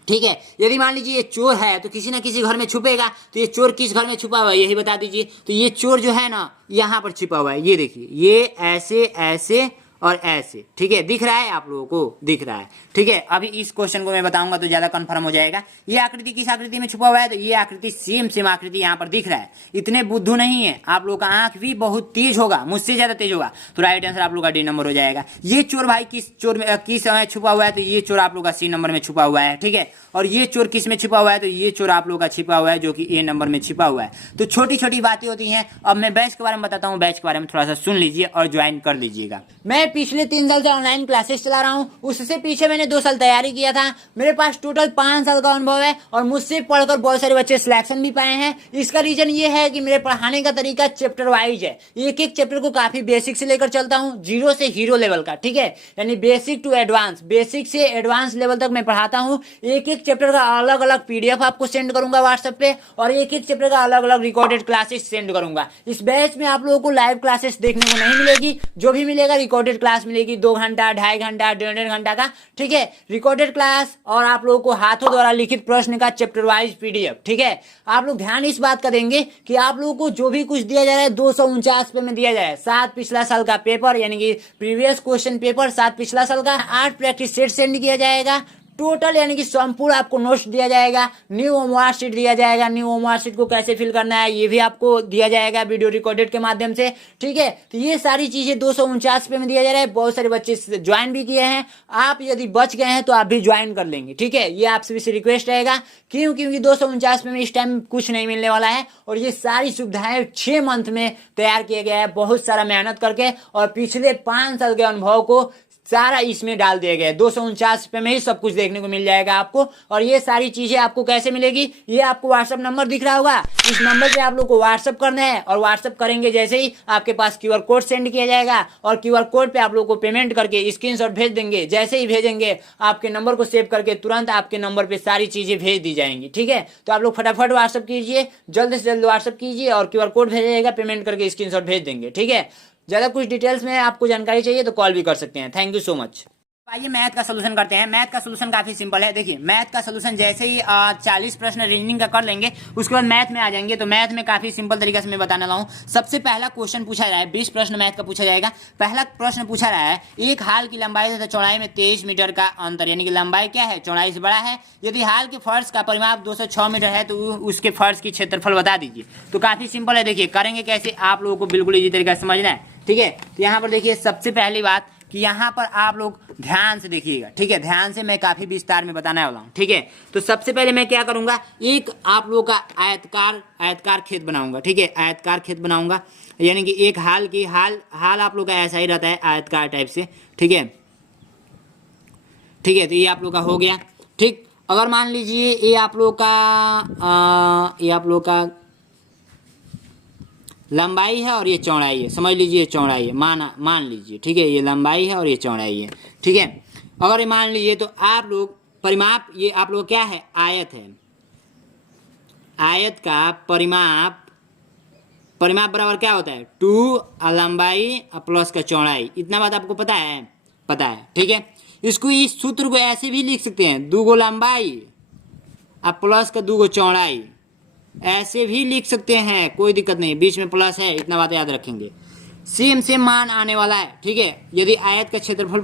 ठीक है, यदि मान लीजिए ये चोर है तो किसी ना किसी घर में छुपेगा, तो ये चोर किस घर में छुपा हुआ है यही बता दीजिए। तो ये चोर जो है ना यहाँ पर छिपा हुआ है, ये देखिए, ये ऐसे ऐसे और ऐसे। ठीक है, दिख रहा है आप लोगों को, दिख रहा है। ठीक है, अभी इस क्वेश्चन को मैं बताऊंगा तो ज्यादा कंफर्म हो जाएगा। ये आकृति किस आकृति में छुपा हुआ है, तो ये आकृति सेम सेम आकृति यहाँ पर दिख रहा है। इतने बुद्धू नहीं है, आप लोगों का आंख भी बहुत तेज होगा, मुझसे ज्यादा तेज होगा। तो राइट आंसर आप लोग का डी नंबर हो जाएगा। ये चोर भाई किस समय छुपा हुआ है, तो ये चोर आप लोग का सी नंबर में छुपा हुआ है। ठीक है, और ये चोर किस में छिपा हुआ है, तो ये चोर आप लोग का छिपा हुआ है जो कि ए नंबर में छिपा हुआ है। तो छोटी छोटी बातें होती हैं। अब मैं बैच के बारे में बताता हूँ, बैच के बारे में थोड़ा सा सुन लीजिए और ज्वाइन कर लीजिएगा। मैं पिछले 3 साल से ऑनलाइन क्लासेस चला रहा हूँ, उससे पीछे मैंने 2 साल तैयारी किया था। मेरे पास टोटल 5 साल का अनुभव है और मुझसे पढ़कर बहुत सारे बच्चे सिलेक्शन भी पाए हैं। इसका रीजन ये है कि मेरे पढ़ाने का तरीका चैप्टर वाइज है। एक एक चैप्टर को काफी बेसिक से लेकर चलता हूँ, 0 से हीरो लेवल का। ठीक है, यानी बेसिक टू एडवांस, बेसिक से एडवांस लेवल तक मैं पढ़ाता हूँ। एक एक चैप्टर का अलग अलग पीडीएफ आपको सेंड करूंगा व्हाट्सएप पे और एक एक चैप्टर का अलग अलग रिकॉर्डेड क्लासेस सेंड करूंगा। इस बैच में आप लोगों को लाइव क्लासेस देखने को नहीं मिलेगी, जो भी मिलेगा रिकॉर्डेड क्लास मिलेगी। 2 घंटा, 2.5 घंटा, 1.5 घंटा का। ठीक है, रिकॉर्डेड क्लास और आप लोगों को हाथों द्वारा लिखित प्रश्न का चैप्टर वाइज पीडीएफ। ठीक है, आप लोग ध्यान इस बात का देंगे कि आप लोगों को जो भी कुछ दिया जा रहा है 249 पे में दिया जाए। 7 पिछला साल का पेपर यानी कि प्रीवियस क्वेश्चन पेपर 7 पिछला साल का, 8 प्रैक्टिस सेट सेंड किया जाएगा। टोटल यानी कि संपूर्ण आपको नोट्स दिया जाएगा। न्यू होमवर्क शीट दिया जाएगा, न्यू होमवर्क शीट को कैसे फिल करना है ये भी आपको दिया जाएगा वीडियो रिकॉर्डेड के माध्यम से। ठीक है, तो ये सारी चीजें 249 पे में दिया जा रहा है। बहुत सारे बच्चे ज्वाइन भी किए हैं, आप यदि बच गए हैं तो आप भी ज्वाइन कर लेंगे। ठीक है, ये आपसे भी रिक्वेस्ट रहेगा। क्योंकि 249 पे में इस टाइम कुछ नहीं मिलने वाला है और ये सारी सुविधाएं 6 मंथ में तैयार किया गया है, बहुत सारा मेहनत करके और पिछले 5 साल के अनुभव को सारा इसमें डाल दिया गया है। 249 रुपए में ही सब कुछ देखने को मिल जाएगा आपको। और ये सारी चीजें आपको कैसे मिलेगी, ये आपको व्हाट्सएप नंबर दिख रहा होगा, इस नंबर पे आप लोग को व्हाट्सएप करना है और व्हाट्सएप करेंगे जैसे ही आपके पास क्यूआर कोड सेंड किया जाएगा और क्यूआर कोड पे आप लोग को पेमेंट करके स्क्रीनशॉट भेज देंगे। जैसे ही भेजेंगे आपके नंबर को सेव करके तुरंत आपके नंबर पे सारी चीजें भेज दी जाएंगी। ठीक है, तो आप लोग फटाफट व्हाट्सएप कीजिए, जल्द से जल्द व्हाट्सएप कीजिए और क्यूआर कोड भेजिएगा, पेमेंट करके स्क्रीनशॉट भेज देंगे। ठीक है, ज्यादा कुछ डिटेल्स में आपको जानकारी चाहिए तो कॉल भी कर सकते हैं। Thank you so much. आइए मैथ का सोल्यूशन करते हैं। मैथ का सोल्यूशन काफी सिंपल है। देखिए मैथ का सोल्यूशन जैसे ही 40 प्रश्न रीजनिंग का कर लेंगे उसके बाद मैथ में आ जाएंगे। तो मैथ में काफी सिंपल तरीके से मैं बताने वाला हूँ। सबसे पहला क्वेश्चन पूछा रहा है, 20 प्रश्न मैथ का पूछा जाएगा। पहला प्रश्न पूछा रहा है, एक हाल की लंबाई तथा चौड़ाई में 23 मीटर का अंतर, यानी कि लंबाई क्या है, चौड़ाई से बड़ा है। यदि हाल के फर्श का परिमाप 206 मीटर है तो उसके फर्श की क्षेत्रफल बता दीजिए। तो काफी सिंपल है। देखिए करेंगे कैसे, आप लोगों को बिल्कुल इसी तरीके से समझना है। ठीक है, तो यहाँ पर देखिए सबसे पहली बात कि यहाँ पर आप लोग ध्यान से देखिएगा। ठीक है, ध्यान से मैं काफी विस्तार में बताने वाला हूँ। ठीक है, तो सबसे पहले मैं क्या करूंगा, एक आप लोग का आयतकार खेत बनाऊंगा। ठीक है, आयतकार खेत बनाऊंगा, यानी कि एक हाल की हाल आप लोग का ऐसा ही रहता है आयतकार टाइप से। ठीक है, ठीक है, तो ये आप लोग का हो गया। ठीक, अगर मान लीजिए ये आप लोग का लंबाई है और ये चौड़ाई है, समझ लीजिए चौड़ाई है, मान लीजिए। ठीक है, ये लंबाई है और ये चौड़ाई है। ठीक है, अगर ये मान लीजिए तो आप लोग परिमाप, ये आप लोग क्या है, आयत है। आयत का परिमाप बराबर क्या होता है, 2 लंबाई प्लस का चौड़ाई। इतना बात आपको पता है? पता है। ठीक है, इसको इस सूत्र को ऐसे भी लिख सकते हैं, 2 लंबाई प्लस का 2 चौड़ाई, ऐसे भी लिख सकते हैं, कोई दिक्कत नहीं, बीच में प्लस है, इतना बात याद रखेंगे। सेम मान आने वाला है। ठीक है, यदि आयत का क्षेत्रफल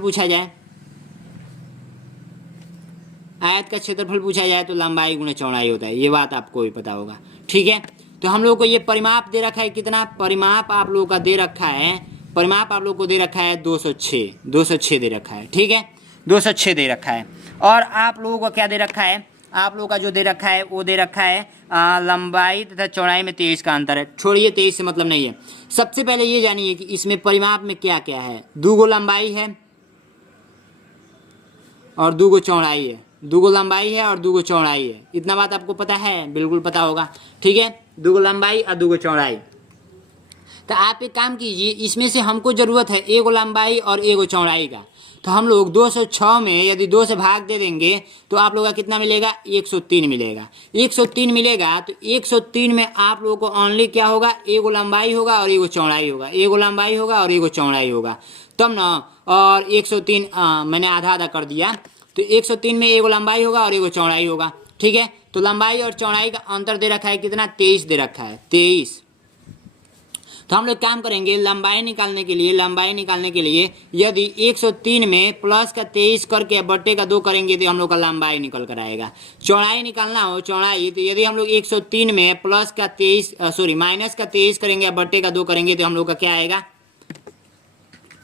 पूछा जाए, तो लंबाई गुणे चौड़ाई होता है, ये बात आपको भी पता होगा। ठीक है, तो हम लोग को ये परिमाप दे रखा है, कितना परिमाप आप लोगों का दे रखा है, परिमाप आप लोग को दे रखा है 206 दे रखा है। ठीक है, 206 दे रखा है। और आप लोगों को क्या दे रखा है, आप लोगों का जो दे रखा है वो दे रखा है लंबाई तथा चौड़ाई में 23 का अंतर है। छोड़िए, 23 से मतलब नहीं है। सबसे पहले ये जानिए कि इसमें परिमाप में क्या क्या है, 2 लंबाई है और 2 चौड़ाई है, 2 लंबाई है और 2 चौड़ाई है। इतना बात आपको पता है, बिल्कुल पता होगा। ठीक है, 2 लंबाई और 2 चौड़ाई। तो आप एक काम कीजिए, इसमें से हमको जरूरत है 1 लंबाई और 1 चौड़ाई का। तो हम लोग 206 में यदि 2 से भाग दे देंगे तो आप लोगों का कितना मिलेगा, 103 मिलेगा। 103 मिलेगा तो 103 में आप लोगों को ओनली क्या होगा, 1 लंबाई होगा और 1 चौड़ाई होगा, 1 लंबाई होगा और 1 चौड़ाई होगा, तब ना। और 103 मैंने आधा आधा कर दिया, तो 103 में 1 लंबाई होगा और 1 चौड़ाई होगा। ठीक है, तो लंबाई और चौड़ाई का अंतर दे रखा है कितना, 23 दे रखा है, 23। तो हम लोग काम करेंगे लंबाई निकालने के लिए यदि 103 में प्लस का 23 करके बट्टे का 2 करेंगे तो हम लोग का लंबाई निकल कर आएगा। चौड़ाई निकालना हो, चौड़ाई, तो यदि हम लोग 103 में प्लस का 23 माइनस का 23 करेंगे बट्टे का 2 करेंगे तो हम लोग का क्या आएगा,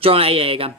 चौड़ाई आएगा।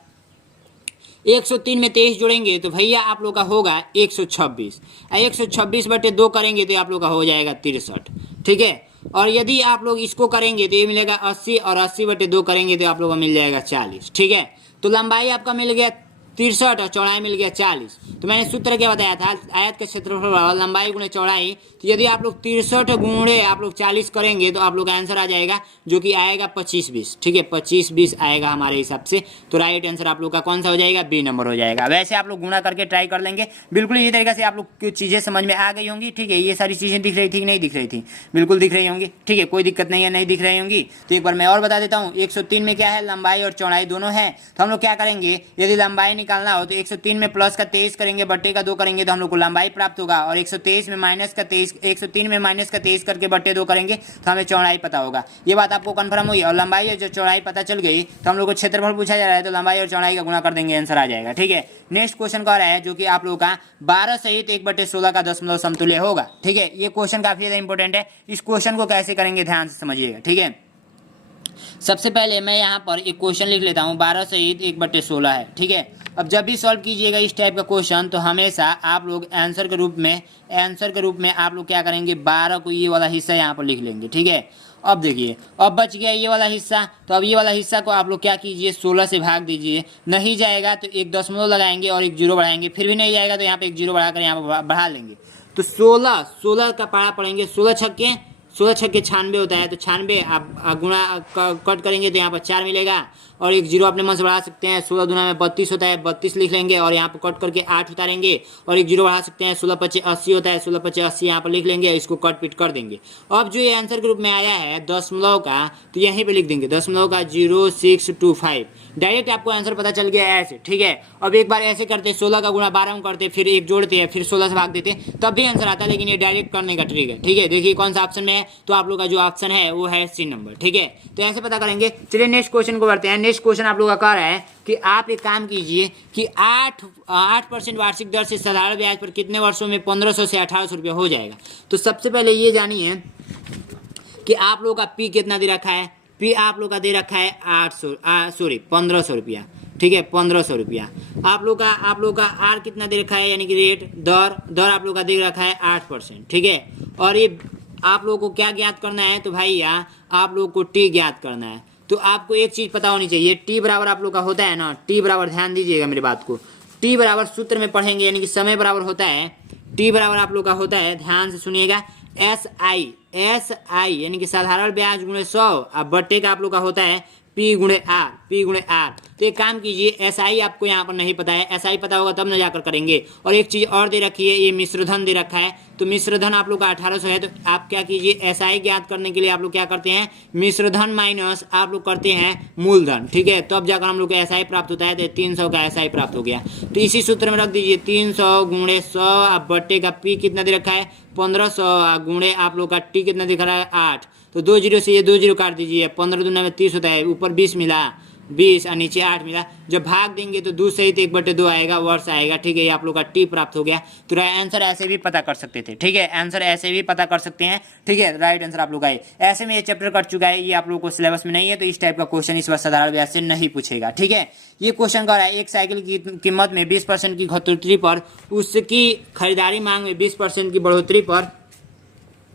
103 में 23 जोड़ेंगे तो भैया आप लोग का होगा 126, 126 बटे 2 करेंगे तो आप लोग का हो जाएगा 63। ठीक है, और यदि आप लोग इसको करेंगे तो ये मिलेगा 80 और 80 बटे 2 करेंगे तो आप लोग को मिल जाएगा 40। ठीक है, तो लंबाई आपका मिल गया 63 और चौड़ाई मिल गया 40। तो मैंने सूत्र क्या बताया था, आयत का क्षेत्रफल बराबर लंबाई गुणे चौड़ाई। तो यदि आप लोग 63 गुणे आप लोग 40 करेंगे तो आप लोग का आंसर आ जाएगा, जो कि आएगा 25-20। ठीक है, 25-20 आएगा हमारे हिसाब से। तो राइट आंसर आप लोग का कौन सा हो जाएगा, बी नंबर हो जाएगा। वैसे आप लोग गुणा करके ट्राई कर लेंगे, बिल्कुल इसी तरीके से आप लोग कुछ चीज़ें समझ में आ गई होंगी। ठीक है, ये सारी चीज़ें दिख रही थी, नहीं दिख रही थी, बिल्कुल दिख रही होंगी। ठीक है, कोई दिक्कत नहीं है, नहीं दिख रही होंगी। तो एक बार मैं और बता देता हूँ, 103 में क्या है, लंबाई और चौड़ाई दोनों है। तो हम लोग क्या करेंगे, यदि लंबाई निकालना हो तो 103 में प्लस का 23 करेंगे बट्टे का 2 करेंगे तो हम लोग को लंबाई प्राप्त होगा, और 123 में माइनस का 23, 103 में माइनस का 23 करके बट्टे 2 करेंगे तो हमें चौड़ाई पता होगा। ये बात आपको कंफर्म हुई, और लंबाई और जो चौड़ाई पता चल गई तो हम लोग को क्षेत्रफल पूछा जा रहा है तो लंबाई और चौड़ाई का गुणा कर देंगे, आंसर आ जाएगा। ठीक है, नेक्स्ट क्वेश्चन कह रहा है जो कि आप लोगों का 12 सहित 1/16 का दशमलव समतुल्य होगा। ठीक है, ये क्वेश्चन काफी ज्यादा इंपॉर्टेंट है। इस क्वेश्चन को कैसे करेंगे ध्यान से समझिएगा। ठीक है, सबसे पहले मैं यहाँ पर एक क्वेश्चन लिख लेता हूँ, 12 सहित 1/16 है। ठीक है, अब जब भी सॉल्व कीजिएगा इस टाइप का क्वेश्चन तो हमेशा आप लोग आंसर के रूप में आप लोग क्या करेंगे, 12 को ये वाला हिस्सा यहाँ पर लिख लेंगे। ठीक है, अब देखिए, अब बच गया ये वाला हिस्सा, तो अब ये वाला हिस्सा को आप लोग क्या कीजिए, 16 से भाग दीजिए। नहीं जाएगा तो एक दशमलव लगाएंगे और एक जीरो बढ़ाएंगे, फिर भी नहीं जाएगा तो यहाँ पे एक जीरो बढ़ाकर यहाँ पर बढ़ा लेंगे। तो 16 का पारा पड़ेंगे, 16 छक्के 16 छक्के 96 होता है, तो 96 आप गुणा कट करेंगे तो यहाँ पर 4 मिलेगा, और एक जीरो अपने मन से बढ़ा सकते हैं। 16 दूना में 32 होता है, 32 लिख लेंगे और यहाँ पर कट करके 8 उतारेंगे और एक जीरो बढ़ा सकते हैं। 16 पच्चीस 80 होता है, 16 पच्चीस 80 यहाँ पर लिख लेंगे, इसको कट पिट कर देंगे। अब जो ये आंसर के रूप में आया है दशमलव का, तो यहीं पे लिख देंगे दशमलव का 0625। डायरेक्ट आपको आंसर पता चल गया है ऐसे, ठीक है। अब एक बार ऐसे करते 16 का गुणा 12 में करते, फिर एक जोड़ते हैं, फिर 16 से भाग देते, तब भी आंसर आता है, लेकिन ये डायरेक्ट करने का ट्रिक है, ठीक है। देखिए कौन सा ऑप्शन में है, तो आप लोग का जो ऑप्शन है वो है सी नंबर, ठीक है। तो ऐसे पता करेंगे। चलिए नेक्स्ट क्वेश्चन को बढ़ते हैं। नेक्स्ट क्वेश्चन आप लोग का कह रहा है कि आप एक काम कीजिए कि 8% वार्षिक दर से साधारण ब्याज पर कितने वर्षों में 1500 से 1800 रुपया हो जाएगा। तो सबसे पहले ये जानिए कि आप लोग का पी कितना दे रखा है। पी आप लोग का दे रखा है 1500 रुपया, ठीक है, 1500 रुपया। आप लोग का आर कितना दे रखा है, यानी कि रेट दर आप लोग का दे रखा है 8%, ठीक है। और ये आप लोगों को क्या ज्ञात करना है, तो भैया आप लोग को टी ज्ञात करना है। तो आपको एक चीज़ पता होनी चाहिए, टी बराबर आप लोग का होता है ना, टी बराबर, ध्यान दीजिएगा मेरी बात को, टी बराबर सूत्र में पढ़ेंगे, यानी कि समय बराबर होता है, टी बराबर आप लोग का होता है, ध्यान से सुनिएगा, एस आई यानी कि साधारण ब्याज गुणे 100, अब बट्टे का आप लोग का होता है पी गुणे आर। तो एक काम कीजिए, एस आई आपको यहाँ पर नहीं पता है, एस आई पता होगा तब न जाकर करेंगे। और एक चीज़ और दे रखी है, ये मिश्रधन दे रखा है, तो मिश्रधन आप लोग का 1800 है, तो आप क्या कीजिए, एस आई ज्ञात करने के लिए आप लोग क्या करते हैं, मिश्रधन माइनस आप लोग करते हैं मूलधन, ठीक है। तो अब जाकर हम लोग को एस आई प्राप्त होता है, तो 300 का एस आई प्राप्त हो गया। तो इसी सूत्र में रख दीजिए 300 गुणे 100, अब बट्टे का पी कितना दे रखा है 1500, गुणे आप लोग का टी कितना दिख रहा है 8, तो 2 जीरो से ये 2 जीरो काट दीजिए, 15 दूना में 30 होता है, ऊपर 20 मिला 20 और नीचे 8 मिला। जब भाग देंगे तो 2 सहित 1/2 आएगा, वर्ष आएगा, ठीक है। ये आप लोग का टी प्राप्त हो गया। तो आंसर ऐसे भी पता कर सकते थे, ठीक है, आंसर ऐसे भी पता कर सकते हैं, ठीक है। राइट आंसर आप लोग का ऐसे में ये चैप्टर कट चुका है, ये आप लोग को सिलेबस में नहीं है, तो इस टाइप का क्वेश्चन इस बार साधारण ब्याज से नहीं पूछेगा, ठीक है। ये क्वेश्चन कर रहा है, एक साइकिल की कीमत में 20% की घटोतरी पर उसकी खरीदारी मांग में 20% की बढ़ोतरी पर।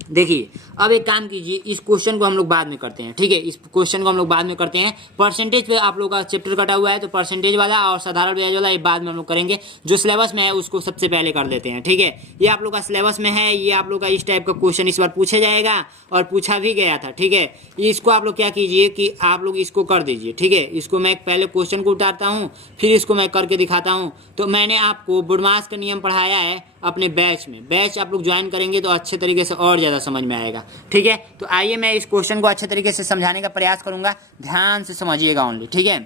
देखिए अब एक काम कीजिए, इस क्वेश्चन को हम लोग बाद में करते हैं, ठीक है, इस क्वेश्चन को हम लोग बाद में करते हैं। परसेंटेज पे आप लोग का चैप्टर कटा हुआ है, तो परसेंटेज वाला और साधारण ब्याज वाला ये बाद में हम लोग करेंगे। जो सिलेबस में है उसको सबसे पहले कर लेते हैं, ठीक है। ये आप लोग का सिलेबस में है, ये आप लोग का इस टाइप का क्वेश्चन इस बार पूछा जाएगा और पूछा भी गया था, ठीक है। इसको आप लोग क्या कीजिए कि आप लोग इसको कर दीजिए, ठीक है। इसको मैं पहले क्वेश्चन को उतारता हूँ, फिर इसको मैं करके दिखाता हूँ। तो मैंने आपको बुडमास का नियम पढ़ाया है अपने बैच में, बैच आप लोग ज्वाइन करेंगे तो अच्छे तरीके से और ज़्यादा समझ में आएगा, ठीक है। तो आइए मैं इस क्वेश्चन को अच्छे तरीके से समझाने का प्रयास करूंगा, ध्यान से समझिएगा ओनली, ठीक है।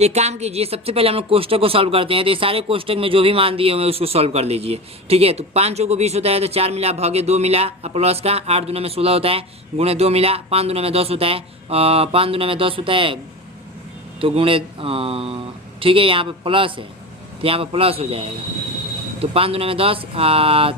एक काम कीजिए, सबसे पहले हम लोग कोष्टक को सॉल्व करते हैं। तो ये सारे कोष्टक में जो भी मान दिए हुए उसको सॉल्व कर लीजिए, ठीक है। तो 5 चौको 20 होता है, तो 4 मिला भागे 2 मिला प्लस का 8 दूना में 16 होता है, गुणे 2 मिला 5 दूना में 10 होता है, 5 दूना में 10 होता है, तो गुणे, ठीक है, यहाँ पर प्लस है तो यहाँ पर प्लस हो जाएगा, तो 5 दूना में 10,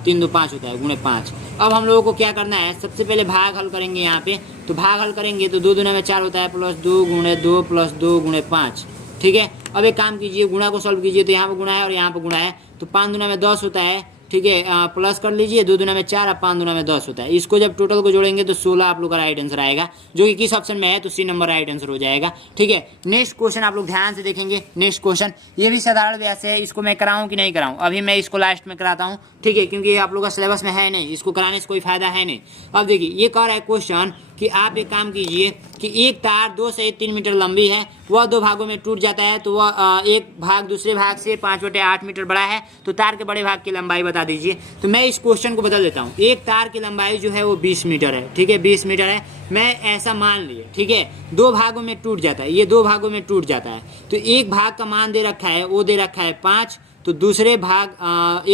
3 2 5 होता है, गुणे 5। अब हम लोगों को क्या करना है, सबसे पहले भाग हल करेंगे यहाँ पे। तो भाग हल करेंगे तो 2 दूना में 4 होता है, प्लस 2 गुणे 2 प्लस 2 गुणे 5, ठीक है। अब एक काम कीजिए, गुणा को सॉल्व कीजिए, तो यहाँ पर गुणा है और यहाँ पर गुणा है, तो 5 दूना में 10 होता है, ठीक है, प्लस कर लीजिए, 2 दूना में 4 और 5 दूना में 10 होता है। इसको जब टोटल को जोड़ेंगे तो 16 आप लोग का राइट आंसर आएगा, जो कि किस ऑप्शन में है, तो सी नंबर राइट आंसर हो जाएगा, ठीक है। नेक्स्ट क्वेश्चन आप लोग ध्यान से देखेंगे। नेक्स्ट क्वेश्चन ये भी साधारण ब्याज से है, इसको मैं कराऊं कि नहीं कराऊं, अभी मैं इसको लास्ट में कराता हूं, ठीक है, क्योंकि आप लोग का सिलेबस में है नहीं, इसको कराने से कोई फायदा है नहीं। अब देखिए ये कह रहा है क्वेश्चन कि आप एक काम कीजिए कि एक तार 2 से 3 मीटर लंबी है, वह 2 भागों में टूट जाता है, तो वह एक भाग दूसरे भाग से 5/8 मीटर बड़ा है, तो तार के बड़े भाग की लंबाई बता दीजिए। तो मैं इस क्वेश्चन को बदल देता हूँ, एक तार की लंबाई जो है वो 20 मीटर है, ठीक है, 20 मीटर है। मैं ऐसा मान लिया, ठीक है, 2 भागों में टूट जाता है, ये 2 भागों में टूट जाता है, तो एक भाग का मान दे रखा है, वो दे रखा है 5, तो दूसरे भाग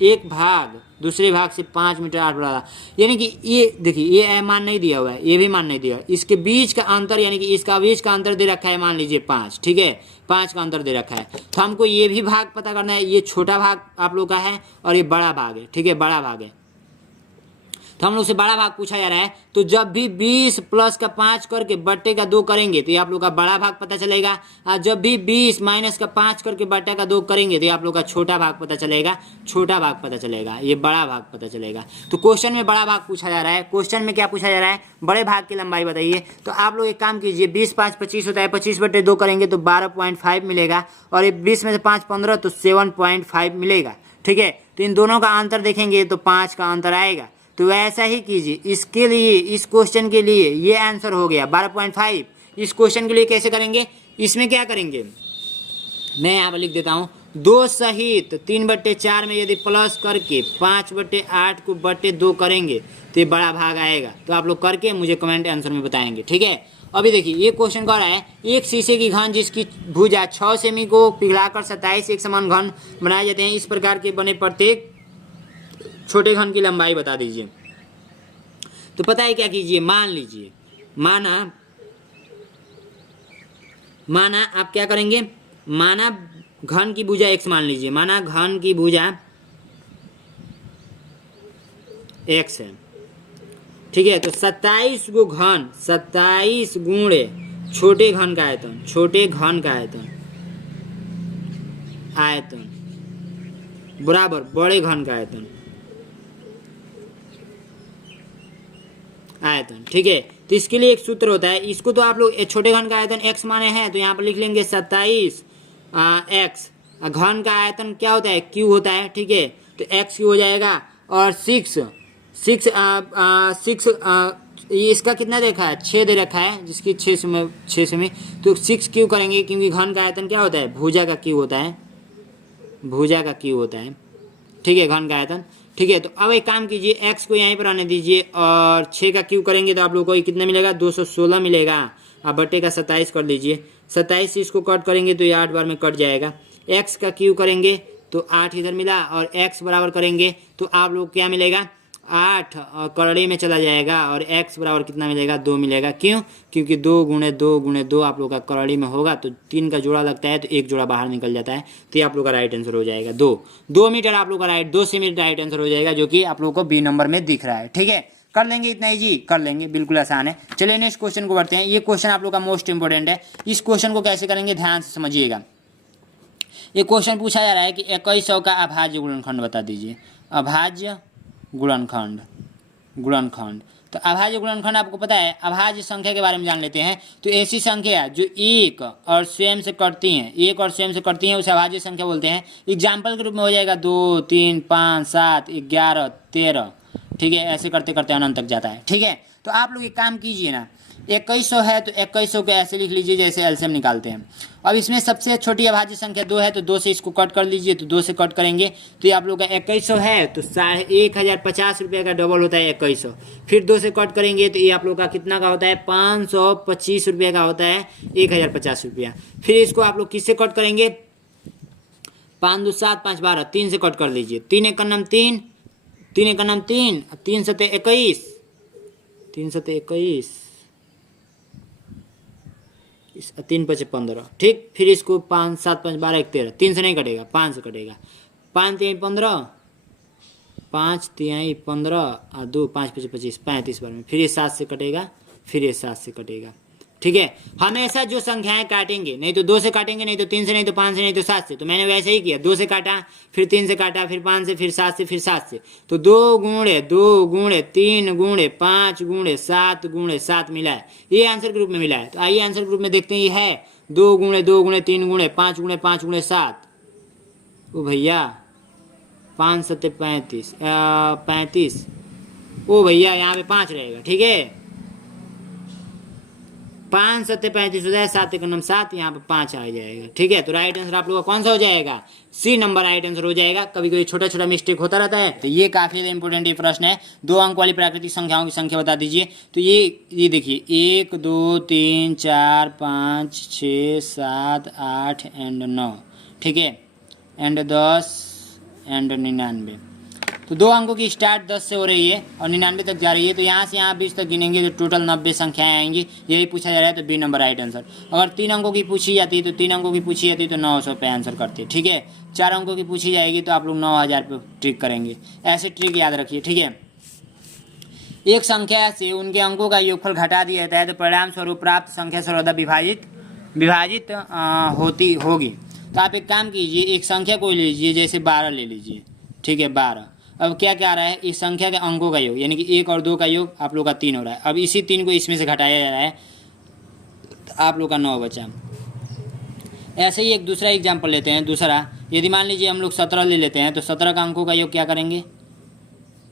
एक भाग दूसरे भाग से 5 मीटर 8 बड़ा, यानी कि ये देखिए ये मान नहीं दिया हुआ है, ये भी मान नहीं दिया, इसके बीच का अंतर यानी कि इसका बीच का अंतर दे रखा है, मान लीजिए 5, ठीक है, 5 का अंतर दे रखा है। तो हमको ये भी भाग पता करना है, ये छोटा भाग आप लोग का है और ये बड़ा भाग है, ठीक है, बड़ा भाग है। तो हम लोग से बड़ा भाग पूछा जा रहा है, तो जब भी 20 प्लस का 5 करके बट्टे का 2 करेंगे तो ये आप लोग का बड़ा भाग पता चलेगा, और जब भी 20 माइनस का 5 करके बट्टे का 2 करेंगे तो ये आप लोग का छोटा भाग पता चलेगा, छोटा भाग पता चलेगा, ये बड़ा भाग पता चलेगा। तो क्वेश्चन में बड़ा भाग पूछा जा रहा है, क्वेश्चन में क्या पूछा जा रहा है, बड़े भाग की लंबाई बताइए। तो आप लोग एक काम कीजिए, 20 5 25 होता है, 25/2 करेंगे तो 12.5 मिलेगा, और ये 20 में से 5 15 तो 7.5 मिलेगा, ठीक है। तो इन दोनों का अंतर देखेंगे तो 5 का अंतर आएगा, तो वैसा ही कीजिए इसके लिए, इस क्वेश्चन के लिए ये आंसर हो गया 12.5। इस क्वेश्चन के लिए कैसे करेंगे, इसमें क्या करेंगे, मैं यहाँ पर लिख देता हूँ 2 सहित 3/4 में यदि प्लस करके 5/8 को बटे 2 करेंगे तो ये बड़ा भाग आएगा। तो आप लोग करके मुझे कमेंट आंसर में बताएंगे, ठीक है। अभी देखिए ये क्वेश्चन कह रहा है एक शीशे की घन जिसकी भुजा 6 सेमी को पिघलाकर 27 एक समान घन बनाए जाते हैं, इस प्रकार के बने प्रत्येक छोटे घन की लंबाई बता दीजिए। तो पता है क्या कीजिए, मान लीजिए, माना आप क्या करेंगे, माना घन की भुजा x मान लीजिए, माना घन की भुजा x है, ठीक है। तो 27 गो घन, 27 गुणे छोटे घन का आयतन, छोटे घन का आयतन बराबर बड़े घन का आयतन, ठीक है। तो इसके लिए एक सूत्र होता है, इसको तो आप लोग छोटे घन का आयतन x माने हैं तो यहाँ पर लिख लेंगे 27 x, घन का आयतन क्या होता है, q होता है, ठीक है। तो x क्यू हो जाएगा, और 6 इसका कितना देखा है, 6 दे रखा है, जिसकी 6 में तो 6 क्यू करेंगे, क्योंकि घन का आयतन क्या होता है, भुजा का क्यू होता है, भुजा का क्यू होता है, ठीक है, घन का आयतन, ठीक है। तो अब एक काम कीजिए, x को यहीं पर आने दीजिए और 6 का क्यू करेंगे तो आप लोगों को कितना मिलेगा, 216 मिलेगा। आप बट्टे का 27 कर लीजिए, 27 से इसको कट करेंगे तो ये 8 बार में कट जाएगा। x का क्यू करेंगे तो 8 इधर मिला, और x बराबर करेंगे तो आप लोग क्या मिलेगा, 8 और करड़ी में चला जाएगा, और x बराबर कितना मिलेगा, 2 मिलेगा। क्यों, क्योंकि 2 गुणे 2 गुणे 2 आप लोग का करड़ी में होगा तो 3 का जोड़ा लगता है तो एक जोड़ा बाहर निकल जाता है, तो ये आप लोग का राइट आंसर हो जाएगा 2 मीटर आप लोग का 2 सेमी राइट आंसर हो जाएगा, जो कि आप लोग को बी नंबर में दिख रहा है, ठीक है। कर लेंगे, इतना इजी कर लेंगे, बिल्कुल आसान है। चलिए नेक्स्ट क्वेश्चन को बढ़ते हैं। ये क्वेश्चन आप लोग का मोस्ट इंपोर्टेंट है, इस क्वेश्चन को कैसे करेंगे ध्यान से समझिएगा। ये क्वेश्चन पूछा जा रहा है कि 2100 का अभाज्य गुणनखंड बता दीजिए, अभाज्य गुणनखंड। तो अभाज्य गुणनखंड आपको पता है, अभाज्य संख्या के बारे में जान लेते हैं। तो ऐसी संख्या जो एक और स्वयं से कटती हैं, उसे अभाज्य संख्या बोलते हैं। एग्जाम्पल के रूप में हो जाएगा 2, 3, 5, 7, 11, 13, ठीक है, ऐसे करते करते अनंत तक जाता है, ठीक है। तो आप लोग एक काम कीजिए ना, 2100 है तो 2100 को ऐसे लिख लीजिए जैसे एलसीएम निकालते हैं। अब इसमें सबसे छोटी अभाज्य संख्या 2 है तो 2 से इसको कट कर लीजिए, तो 2 से कट करेंगे तो ये आप लोग का 2100 है, तो 1050 रुपये का डबल होता है 2100। फिर 2 से कट करेंगे तो ये आप लोग का कितना का होता है, 525 रुपये का होता है 1050 रुपया। फिर इसको आप लोग किससे कट करेंगे, 5 2 7 5 12, 3 से कट कर लीजिए, 3 एक का नाम 3, 3 एक का नाम 3, 3 सते 21, 3 सते 21, 3 5 15, ठीक। फिर इसको 5 7 5 12 1 13, 3 से नहीं कटेगा, 5 से कटेगा, 5 3 15, 5 3 15 और 2 5 5 25, 35 बार में। फिर ये 7 से कटेगा, फिर ये 7 से कटेगा, ठीक है। हमेशा जो संख्याएं काटेंगे, नहीं तो 2 से काटेंगे, नहीं तो 3 से, नहीं तो 5 से, नहीं तो 7 से। तो मैंने वैसे ही किया, 2 से काटा, फिर 3 से काटा, फिर 5 से, फिर 7 से, फिर 7 से। तो 2 गुणे 2 गुणे 3 गुणे 5 गुणे 7 गुणे 7 मिला है, ये आंसर के रूप में मिला है। तो आइए आंसर के रूप में देखते हैं, ये है 2 गुणे 2 गुणे 3 गुणे 5 गुणे 5 गुणे 7। ओ भैया 5 7 35, 35, ओ भैया यहाँ पे 5 रहेगा, ठीक है। 5 7 35 हो जाए, 7 एक नंबर 7, यहाँ पे 5 आ जाएगा, ठीक है। तो राइट आंसर आप लोगों का कौन सा हो जाएगा, सी नंबर राइट आंसर हो जाएगा। कभी कभी छोटा छोटा मिस्टेक होता रहता है, तो ये काफी इंपोर्टेंट ये प्रश्न है। 2 अंक वाली प्राकृतिक संख्याओं की संख्या बता दीजिए। तो ये देखिए 1 2 3 4 5 6 7 8 एंड 9, ठीक है, एंड 10 एंड 99। तो 2 अंकों की स्टार्ट 10 से हो रही है और 99 तक जा रही है। तो यहाँ से यहाँ 20 तक गिनेंगे तो टोटल 90 संख्याएं आएंगी, यही पूछा जा रहा है। तो बी नंबर राइट आंसर। अगर 3 अंकों की पूछी जाती तो 3 अंकों की पूछी जाती तो 900 पे आंसर करते, ठीक है। 4 अंकों की पूछी जाएगी तो आप लोग 9000 पे ट्रिक करेंगे। ऐसे ट्रिक याद रखिए, ठीक है। एक संख्या से उनके अंकों का योगफल घटा दिया जाता है तो परिणाम स्वरूप प्राप्त संख्या सर्वदा विभाजित होगी। तो आप एक काम कीजिए, एक संख्या को लीजिए, जैसे 12 ले लीजिए, ठीक है, 12। अब क्या क्या आ रहा है, इस संख्या के अंकों का योग, यानी कि 1 और 2 का योग आप लोग का 3 हो रहा है। अब इसी 3 को इसमें से घटाया जा रहा है तो आप लोग का 9 बचा। ऐसे ही एक दूसरा एग्जाम्पल लेते हैं। दूसरा, यदि मान लीजिए हम लोग 17 ले लेते हैं तो 17 का अंकों का योग क्या करेंगे,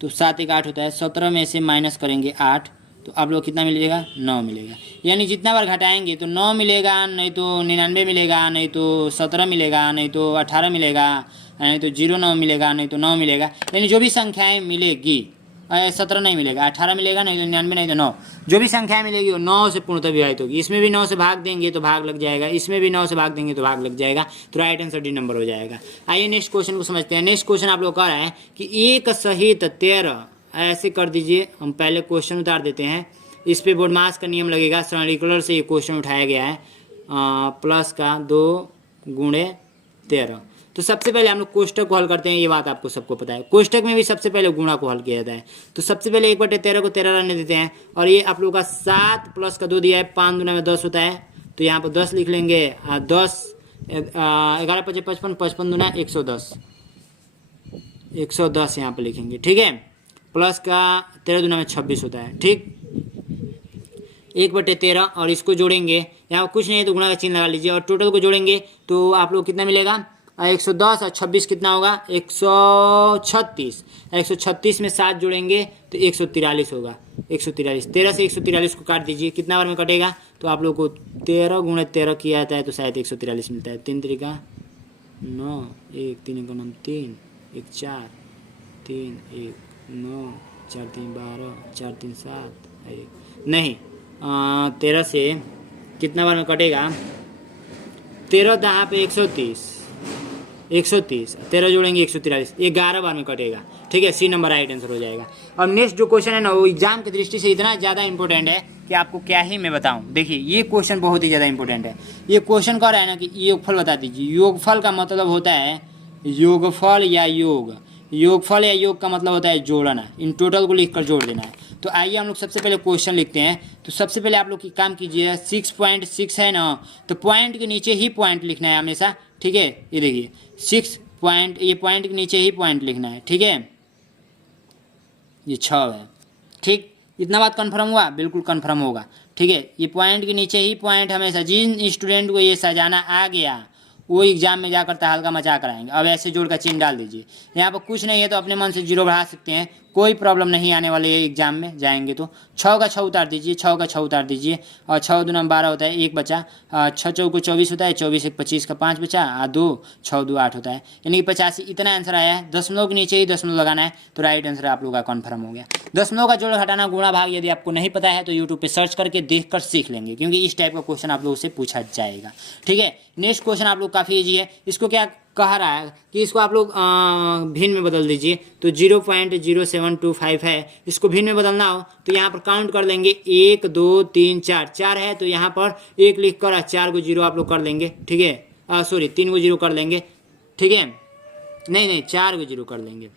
तो 7 एक 8 होता है, 17 में से माइनस करेंगे 8, तो आप लोग कितना मिलेगा, 9 मिलेगा। यानी जितना बार घटाएंगे तो 9 मिलेगा, नहीं तो 99 मिलेगा, नहीं तो 17 मिलेगा, नहीं तो 18 मिलेगा, नहीं तो 09 मिलेगा, नहीं तो 9 मिलेगा। यानी जो भी संख्याएं मिलेगी, 17 नहीं मिलेगा, 18 मिलेगा, नहीं तो 99, नहीं तो 9, जो भी संख्याएं मिलेगी वो 9 से पूर्णतः विभाजित होगी। इसमें भी 9 से भाग देंगे तो भाग लग जाएगा, इसमें भी 9 से भाग देंगे तो भाग लग जाएगा, तो राइट आंसर डी नंबर हो जाएगा। आइए नेक्स्ट क्वेश्चन को समझते हैं। नेक्स्ट क्वेश्चन आप लोग कह रहा है कि 1 सहित 13, ऐसे कर दीजिए। हम पहले क्वेश्चन उतार देते हैं, इस पे बोर्डमास का नियम लगेगा, सरलीकरण से ये क्वेश्चन उठाया गया है। प्लस का 2 गुणे 13। तो सबसे पहले हम लोग कोष्टक को हल करते हैं, ये बात आपको सबको पता है। कोष्टक में भी सबसे पहले गुणा को हल किया जाता है। तो सबसे पहले 1/13 को 13 रहने देते हैं, और ये आप लोगों का 7 प्लस का 2 दिया है, 5 दूना में 10 होता है, तो यहाँ पर 10 लिख लेंगे। 10 11 5 55, 55 दूना 110, 110 यहाँ पर लिखेंगे, ठीक है। प्लस का 13 दूना में 26 होता है, ठीक। 1/13 और इसको जोड़ेंगे, यहाँ कुछ नहीं है तो गुणा का चिन्ह लगा लीजिए, और टोटल को जोड़ेंगे तो आप लोग कितना मिलेगा, 110 और 26 कितना होगा, 136। 136 में 7 जोड़ेंगे तो 143 होगा, 143। 13 से 143 को काट दीजिए, कितना बार में कटेगा, तो आप लोग को 13 गुणे 13 किया जाता है तो शायद 143 मिलता है। 3 3 का 9, 1 3 का 9 3, 1 4 3 1 9, 4 3 12, 4 3 7, 1 नहीं, 13 से कितना बार में कटेगा, 13 दहाँ पे 130, 130, 13 जोड़ेंगे 143, 11 बार में कटेगा, ठीक है। सी नंबर राइट आंसर हो जाएगा। अब नेक्स्ट जो क्वेश्चन है ना, वो एग्जाम की दृष्टि से इतना ज़्यादा इंपॉर्टेंट है कि आपको क्या ही मैं बताऊं। देखिए ये क्वेश्चन बहुत ही ज़्यादा इंपॉर्टेंट है। ये क्वेश्चन कह रहा है ना कि योगफल बता दीजिए। योगफल का मतलब होता है योगफल या योग, योगफल या योग का मतलब होता है जोड़ना, इन टोटल को लिखकर जोड़ देना है। तो आइए हम लोग सबसे पहले क्वेश्चन लिखते हैं। तो सबसे पहले आप लोग की काम कीजिए, 6.6 है ना, तो पॉइंट के नीचे ही पॉइंट लिखना है हमेशा, ठीक है। ये देखिए 6 पॉइंट, ये पॉइंट के नीचे ही पॉइंट लिखना है, ठीक है। ये 6 है, ठीक। इतना बात कन्फर्म हुआ, बिल्कुल कन्फर्म होगा, ठीक है। ये पॉइंट के नीचे ही पॉइंट हमेशा, जिन स्टूडेंट को ये सजाना आ गया वो एग्जाम में जाकर तहलका मचा कर आएंगे। अब ऐसे जोड़ का चिन्ह डाल दीजिए। यहाँ पर कुछ नहीं है तो अपने मन से 0 बढ़ा सकते हैं, कोई प्रॉब्लम नहीं आने वाले है एग्जाम में जाएंगे तो। 6 का 6 उतार दीजिए, 6 का 6 उतार दीजिए, और 6 दूना 12 होता है, 1 बचा। 6 चौको 24 होता है, 24 1 25 का 5 बचा, 2 6 2 8 होता है, यानी कि 85। इतना आंसर आया है। दशमलव के नीचे ही दशमलव लगाना है, तो राइट आंसर आप लोग का कन्फर्म हो गया। दशमलव का जोड़ घटाना गुणा भाग यदि आपको नहीं पता है तो यूट्यूब पे सर्च करके देख कर सीख लेंगे, क्योंकि इस टाइप का क्वेश्चन आप लोगों से पूछा जाएगा, ठीक है। नेक्स्ट क्वेश्चन आप लोग काफ़ी ईजी है। इसको क्या कह रहा है कि इसको आप लोग भिन्न में बदल दीजिए। तो 0.0725 है, इसको भिन्न में बदलना हो तो यहाँ पर काउंट कर लेंगे, 1 2 3 4, 4 है तो यहाँ पर 1 लिख कर 4 को 0 आप लोग कर लेंगे, ठीक है। सॉरी 3 को 0 कर लेंगे, ठीक है। नहीं 4 को 0 कर लेंगे।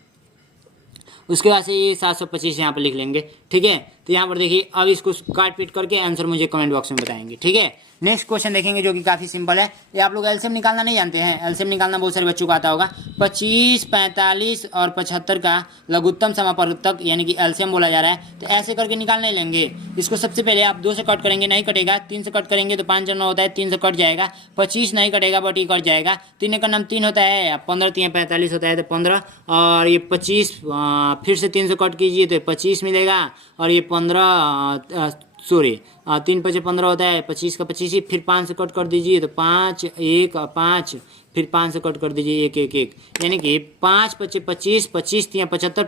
उसके बाद से ये 725 यहाँ पर लिख लेंगे, ठीक है। तो यहाँ पर देखिए, अब इसको काट पीट करके आंसर मुझे कमेंट बॉक्स में बताएंगे, ठीक है। नेक्स्ट क्वेश्चन देखेंगे जो कि काफ़ी सिंपल है। ये आप लोग एलसीएम निकालना नहीं जानते हैं, एलसीएम निकालना बहुत सारे बच्चों को आता होगा। 25, 45 और 75 का लघुत्तम समापवर्तक यानी कि एलसीएम बोला जा रहा है, तो ऐसे करके निकाल नहीं लेंगे। इसको सबसे पहले आप 2 से कट करेंगे, नहीं कटेगा। 3 से कट करेंगे तो 5 9 होता है, 3 से कट जाएगा। 25 नहीं कटेगा बट ये कट जाएगा। 3 का नाम 3 होता है, 15 3 45 होता है तो 15, और ये 25 फिर से 3 से कट कीजिए तो 25 मिलेगा, और ये 15 सॉरी 3 5 15 होता है, 25 का 25 ही, फिर 5 से कट कर दीजिए तो 5 1 5, फिर 5 से कट कर दीजिए 1 1 1, यानी कि 5 5 25, 25 3 75,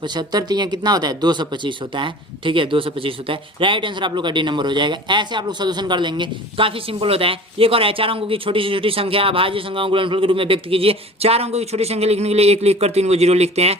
75 3 कितना होता है, 225 होता है, ठीक है। 225 होता है, राइट आंसर आप लोग का डी नंबर हो जाएगा। ऐसे आप लोग सोल्यूशन कर लेंगे, काफ़ी सिंपल होता है। एक और है, 4 अंकों की छोटी से छोटी संख्या अभाज्य संख्याओं गुणनफल के रूप में व्यक्त कीजिए। 4 अंकों की छोटी संख्या लिखने के लिए 1 लिखकर 3 को 0 लिखते हैं।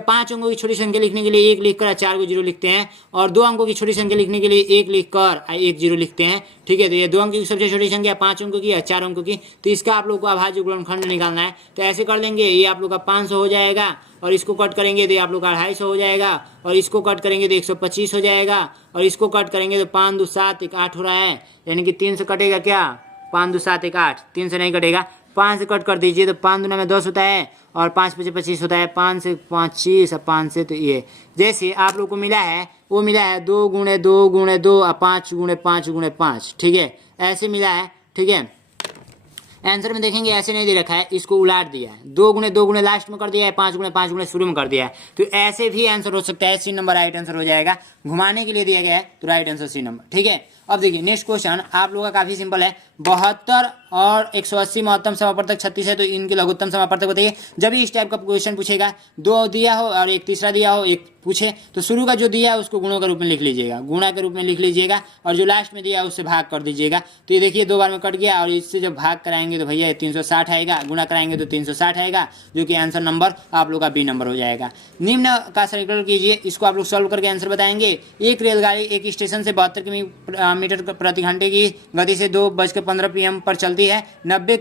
5 अंकों की छोटी संख्या लिखने के लिए 1 लिखकर 4 को 0 लिखते हैं, और 2 अंकों की छोटी संख्या लिखने के लिए 1 लिखकर 1 0 लिखते हैं, ठीक है। तो ये 2 अंकों की सबसे छोटी संख्या 5 अंकों की या 4 अंकों की, तो इसका आप लोग को अभाज्य गुणनखंड निकालना है। तो ऐसे कर लेंगे, ये आप लोग का 500 हो जाएगा, और इसको कट करेंगे तो आप लोग का 250 हो जाएगा, और इसको कट करेंगे तो 125 हो जाएगा, और इसको कट करेंगे तो 5 2 7 1 8 हो रहा है, यानी कि 3 से कटेगा क्या, 5 2 7 1 8, 3 से नहीं कटेगा। 5 से कट कर दीजिए तो 5 दूना में 10 होता है, और 5 5 25 होता है, 5 से 25 और 5 से, तो ये जैसे आप लोग को मिला है वो मिला है 2 गुणे 2 गुणे 2 और 5 गुणे 5 गुणे 5, ठीक है। ऐसे मिला है, ठीक है। आंसर में देखेंगे ऐसे नहीं दे रखा है, इसको उलाट दिया है, 2 गुणे लास्ट में कर दिया है, 5 गुणे शुरू में कर दिया है, तो ऐसे भी आंसर हो सकता है। सी नंबर राइट आंसर हो जाएगा, घुमाने के लिए दिया गया है तो राइट आंसर सी नंबर। ठीक है, अब देखिए नेक्स्ट क्वेश्चन आप लोगों का काफी सिंपल है। 72 और 180 महत्तम समापवर्तक 36 है, तो इनके लघुत्तम समापवर्तक बताइए। जब भी इस टाइप का क्वेश्चन पूछेगा, 2 दिया हो और एक तीसरा दिया हो, एक पूछे तो शुरू का जो दिया है उसको गुणों के रूप में लिख लीजिएगा, गुणा के रूप में लिख लीजिएगा, और जो लास्ट में दिया है उससे भाग कर दीजिएगा। तो ये देखिए 2 बार में कट गया, और इससे जब भाग कराएंगे तो भैया 360 आएगा, गुणा कराएंगे तो 360 आएगा, जो कि आंसर नंबर आप लोग का बी नंबर हो जाएगा। निम्न का सरलीकरण कीजिए, इसको आप लोग सॉल्व करके आंसर बताएंगे। एक रेलगाड़ी एक स्टेशन से 72 किलोमीटर प्रति घंटे की गति से 2:15 PM पर चलती है। 90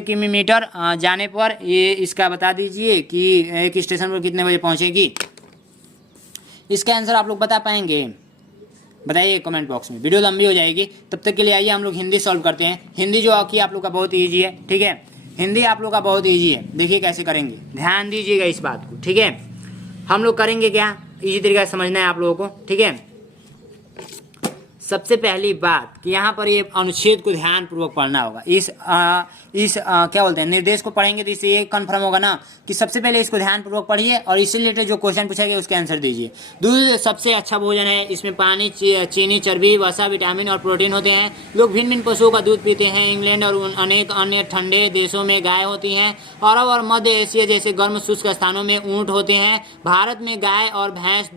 किलोमीटर जाने पर ये इसका बता दीजिए कि एक स्टेशन पर कितने बजे पहुंचेगी। इसका आंसर आप लोग बता पाएंगे? बताइए कमेंट बॉक्स में, वीडियो लंबी हो जाएगी। तब तक के लिए आइए हम लोग हिंदी सॉल्व करते हैं। हिंदी जो कि आप लोग का बहुत ईजी है। ठीक है, हिंदी आप लोग का बहुत ईजी है। देखिए कैसे करेंगे, ध्यान दीजिएगा इस बात को। ठीक है, हम लोग करेंगे क्या, इसी तरीके से समझना है आप लोगों को। ठीक है, सबसे पहली बात कि यहाँ पर ये अनुच्छेद को ध्यानपूर्वक पढ़ना होगा। क्या बोलते हैं, निर्देश को पढ़ेंगे तो इससे ये कन्फर्म होगा ना कि सबसे पहले इसको ध्यानपूर्वक पढ़िए और इससे रिलेटेड जो क्वेश्चन पूछा गया उसके आंसर दीजिए। दूध सबसे अच्छा भोजन है, इसमें पानी, चीनी, चर्बी, वसा, विटामिन और प्रोटीन होते हैं। लोग भिन्न भिन्न पशुओं का दूध पीते हैं। इंग्लैंड और अनेक अन्य ठंडे देशों में गाय होती हैं। अरब और मध्य एशिया जैसे गर्म शुष्क स्थानों में ऊँट होते हैं। भारत में गाय और भैंस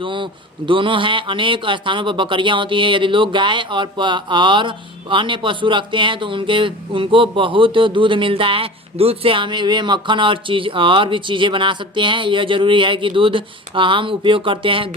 दोनों हैं। अनेक स्थानों पर बकरियां होती हैं। यदि लोग गाय और अन्य पशु रखते हैं तो उनको बहुत दूध मिलता है। दूध से हमें वे मक्खन और भी चीज़ें बना सकते हैं। यह जरूरी है कि दूध हम उपयोग करते हैं,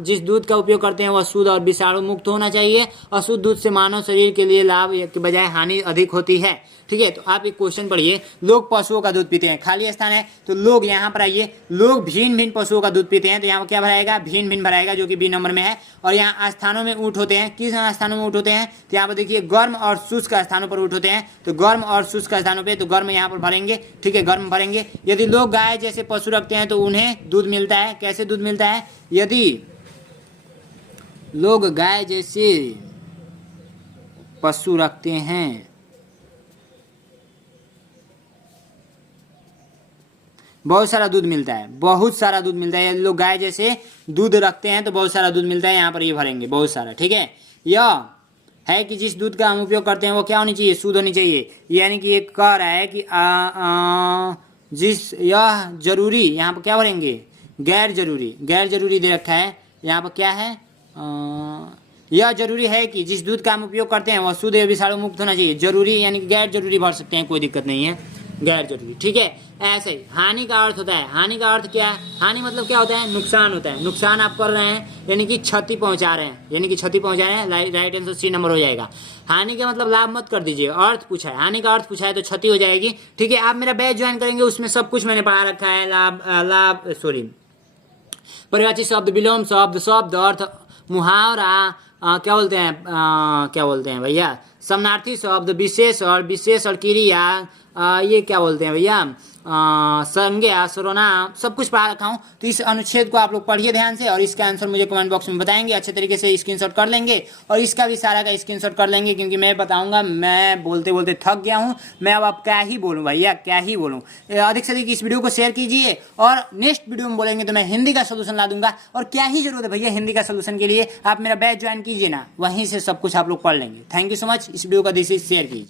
जिस दूध का उपयोग करते हैं वह शुद्ध और विषाणु मुक्त होना चाहिए। अशुद्ध दूध से मानव शरीर के लिए लाभ के बजाय हानि अधिक होती है। ठीक है, तो आप एक क्वेश्चन पढ़िए, लोग पशुओं का दूध पीते हैं, खाली स्थान है तो लोग यहाँ पर आइए, लोग भिन्न भिन्न पशुओं का दूध पीते हैं, तो यहाँ क्या भराएगा, भिन्न भिन्न भराएगा, जो कि बी नंबर में है। और यहाँ स्थानों में ऊँट होते हैं, किस स्थानों में ऊँट होते हैं, तो यहाँ पर देखिए गर्म और शुष्क स्थानों पर ऊँट होते हैं, तो गर्म और शुष्क स्थानों पर, तो गर्म यहाँ पर भरेंगे। ठीक है, गर्म भरेंगे। यदि लोग गाय जैसे पशु रखते हैं तो उन्हें दूध मिलता है। कैसे दूध मिलता है, यदि लोग गाय जैसे पशु रखते हैं बहुत सारा दूध मिलता है, बहुत सारा दूध मिलता है। यदि लोग गाय जैसे दूध रखते हैं तो बहुत सारा दूध मिलता है, यहाँ पर ये भरेंगे बहुत सारा। ठीक है, यह है कि जिस दूध का हम उपयोग करते हैं वो क्या होनी चाहिए, शुद्ध होनी चाहिए। यानी कि ये कह रहा है कि यह जरूरी, यहाँ पर क्या भरेंगे, गैर जरूरी दे रखा है। यहाँ पर क्या है, यह जरूरी है कि जिस दूध का हम उपयोग करते हैं वह शुद्ध या विषाणु मुक्त होना चाहिए। जरूरी यानी कि गैर जरूरी भर सकते हैं, कोई दिक्कत नहीं है, गैर जरूरी। ठीक है, ऐसे ही हानि का अर्थ होता है, हानि का अर्थ क्या है, हानि मतलब क्या होता है, नुकसान होता है। नुकसान आप कर रहे हैं यानी कि क्षति पहुंचा रहे हैं, राइट आंसर सी नंबर हो जाएगा। हानि का मतलब लाभ मत कर दीजिए, अर्थ पूछा है, हानि का अर्थ पूछा है तो क्षति हो जाएगी। ठीक है, आप मेरा बैच ज्वाइन करेंगे, उसमें सब कुछ मैंने पढ़ा रखा है। परिभाषित शब्द, विलोम शब्द अर्थ, मुहावरा, क्या बोलते हैं भैया, समानार्थी शब्द, विशेष और क्रिया, ये क्या बोलते हैं भैया, संज्ञा, सर्वनाम, सब कुछ पढ़ा रखा हूँ। तो इस अनुच्छेद को आप लोग पढ़िए ध्यान से और इसका आंसर मुझे कमेंट बॉक्स में बताएंगे। अच्छे तरीके से स्क्रीनशॉट कर लेंगे और इसका भी सारा का स्क्रीनशॉट कर लेंगे, क्योंकि मैं बताऊंगा, मैं बोलते बोलते थक गया हूँ। मैं अब क्या ही बोलूँ भैया, क्या ही बोलूँ। अधिक से अधिक इस वीडियो को शेयर कीजिए और नेक्स्ट वीडियो में बोलेंगे तो मैं हिंदी का सोल्यूशन ला दूंगा। और क्या ही जरूरत है भैया हिंदी का सोल्यूशन के लिए, आप मेरा बैच ज्वाइन कीजिए ना, वहीं से सब कुछ आप लोग पढ़ लेंगे। Thank you so much. इस वीडियो का दिस शेयर कीजिए।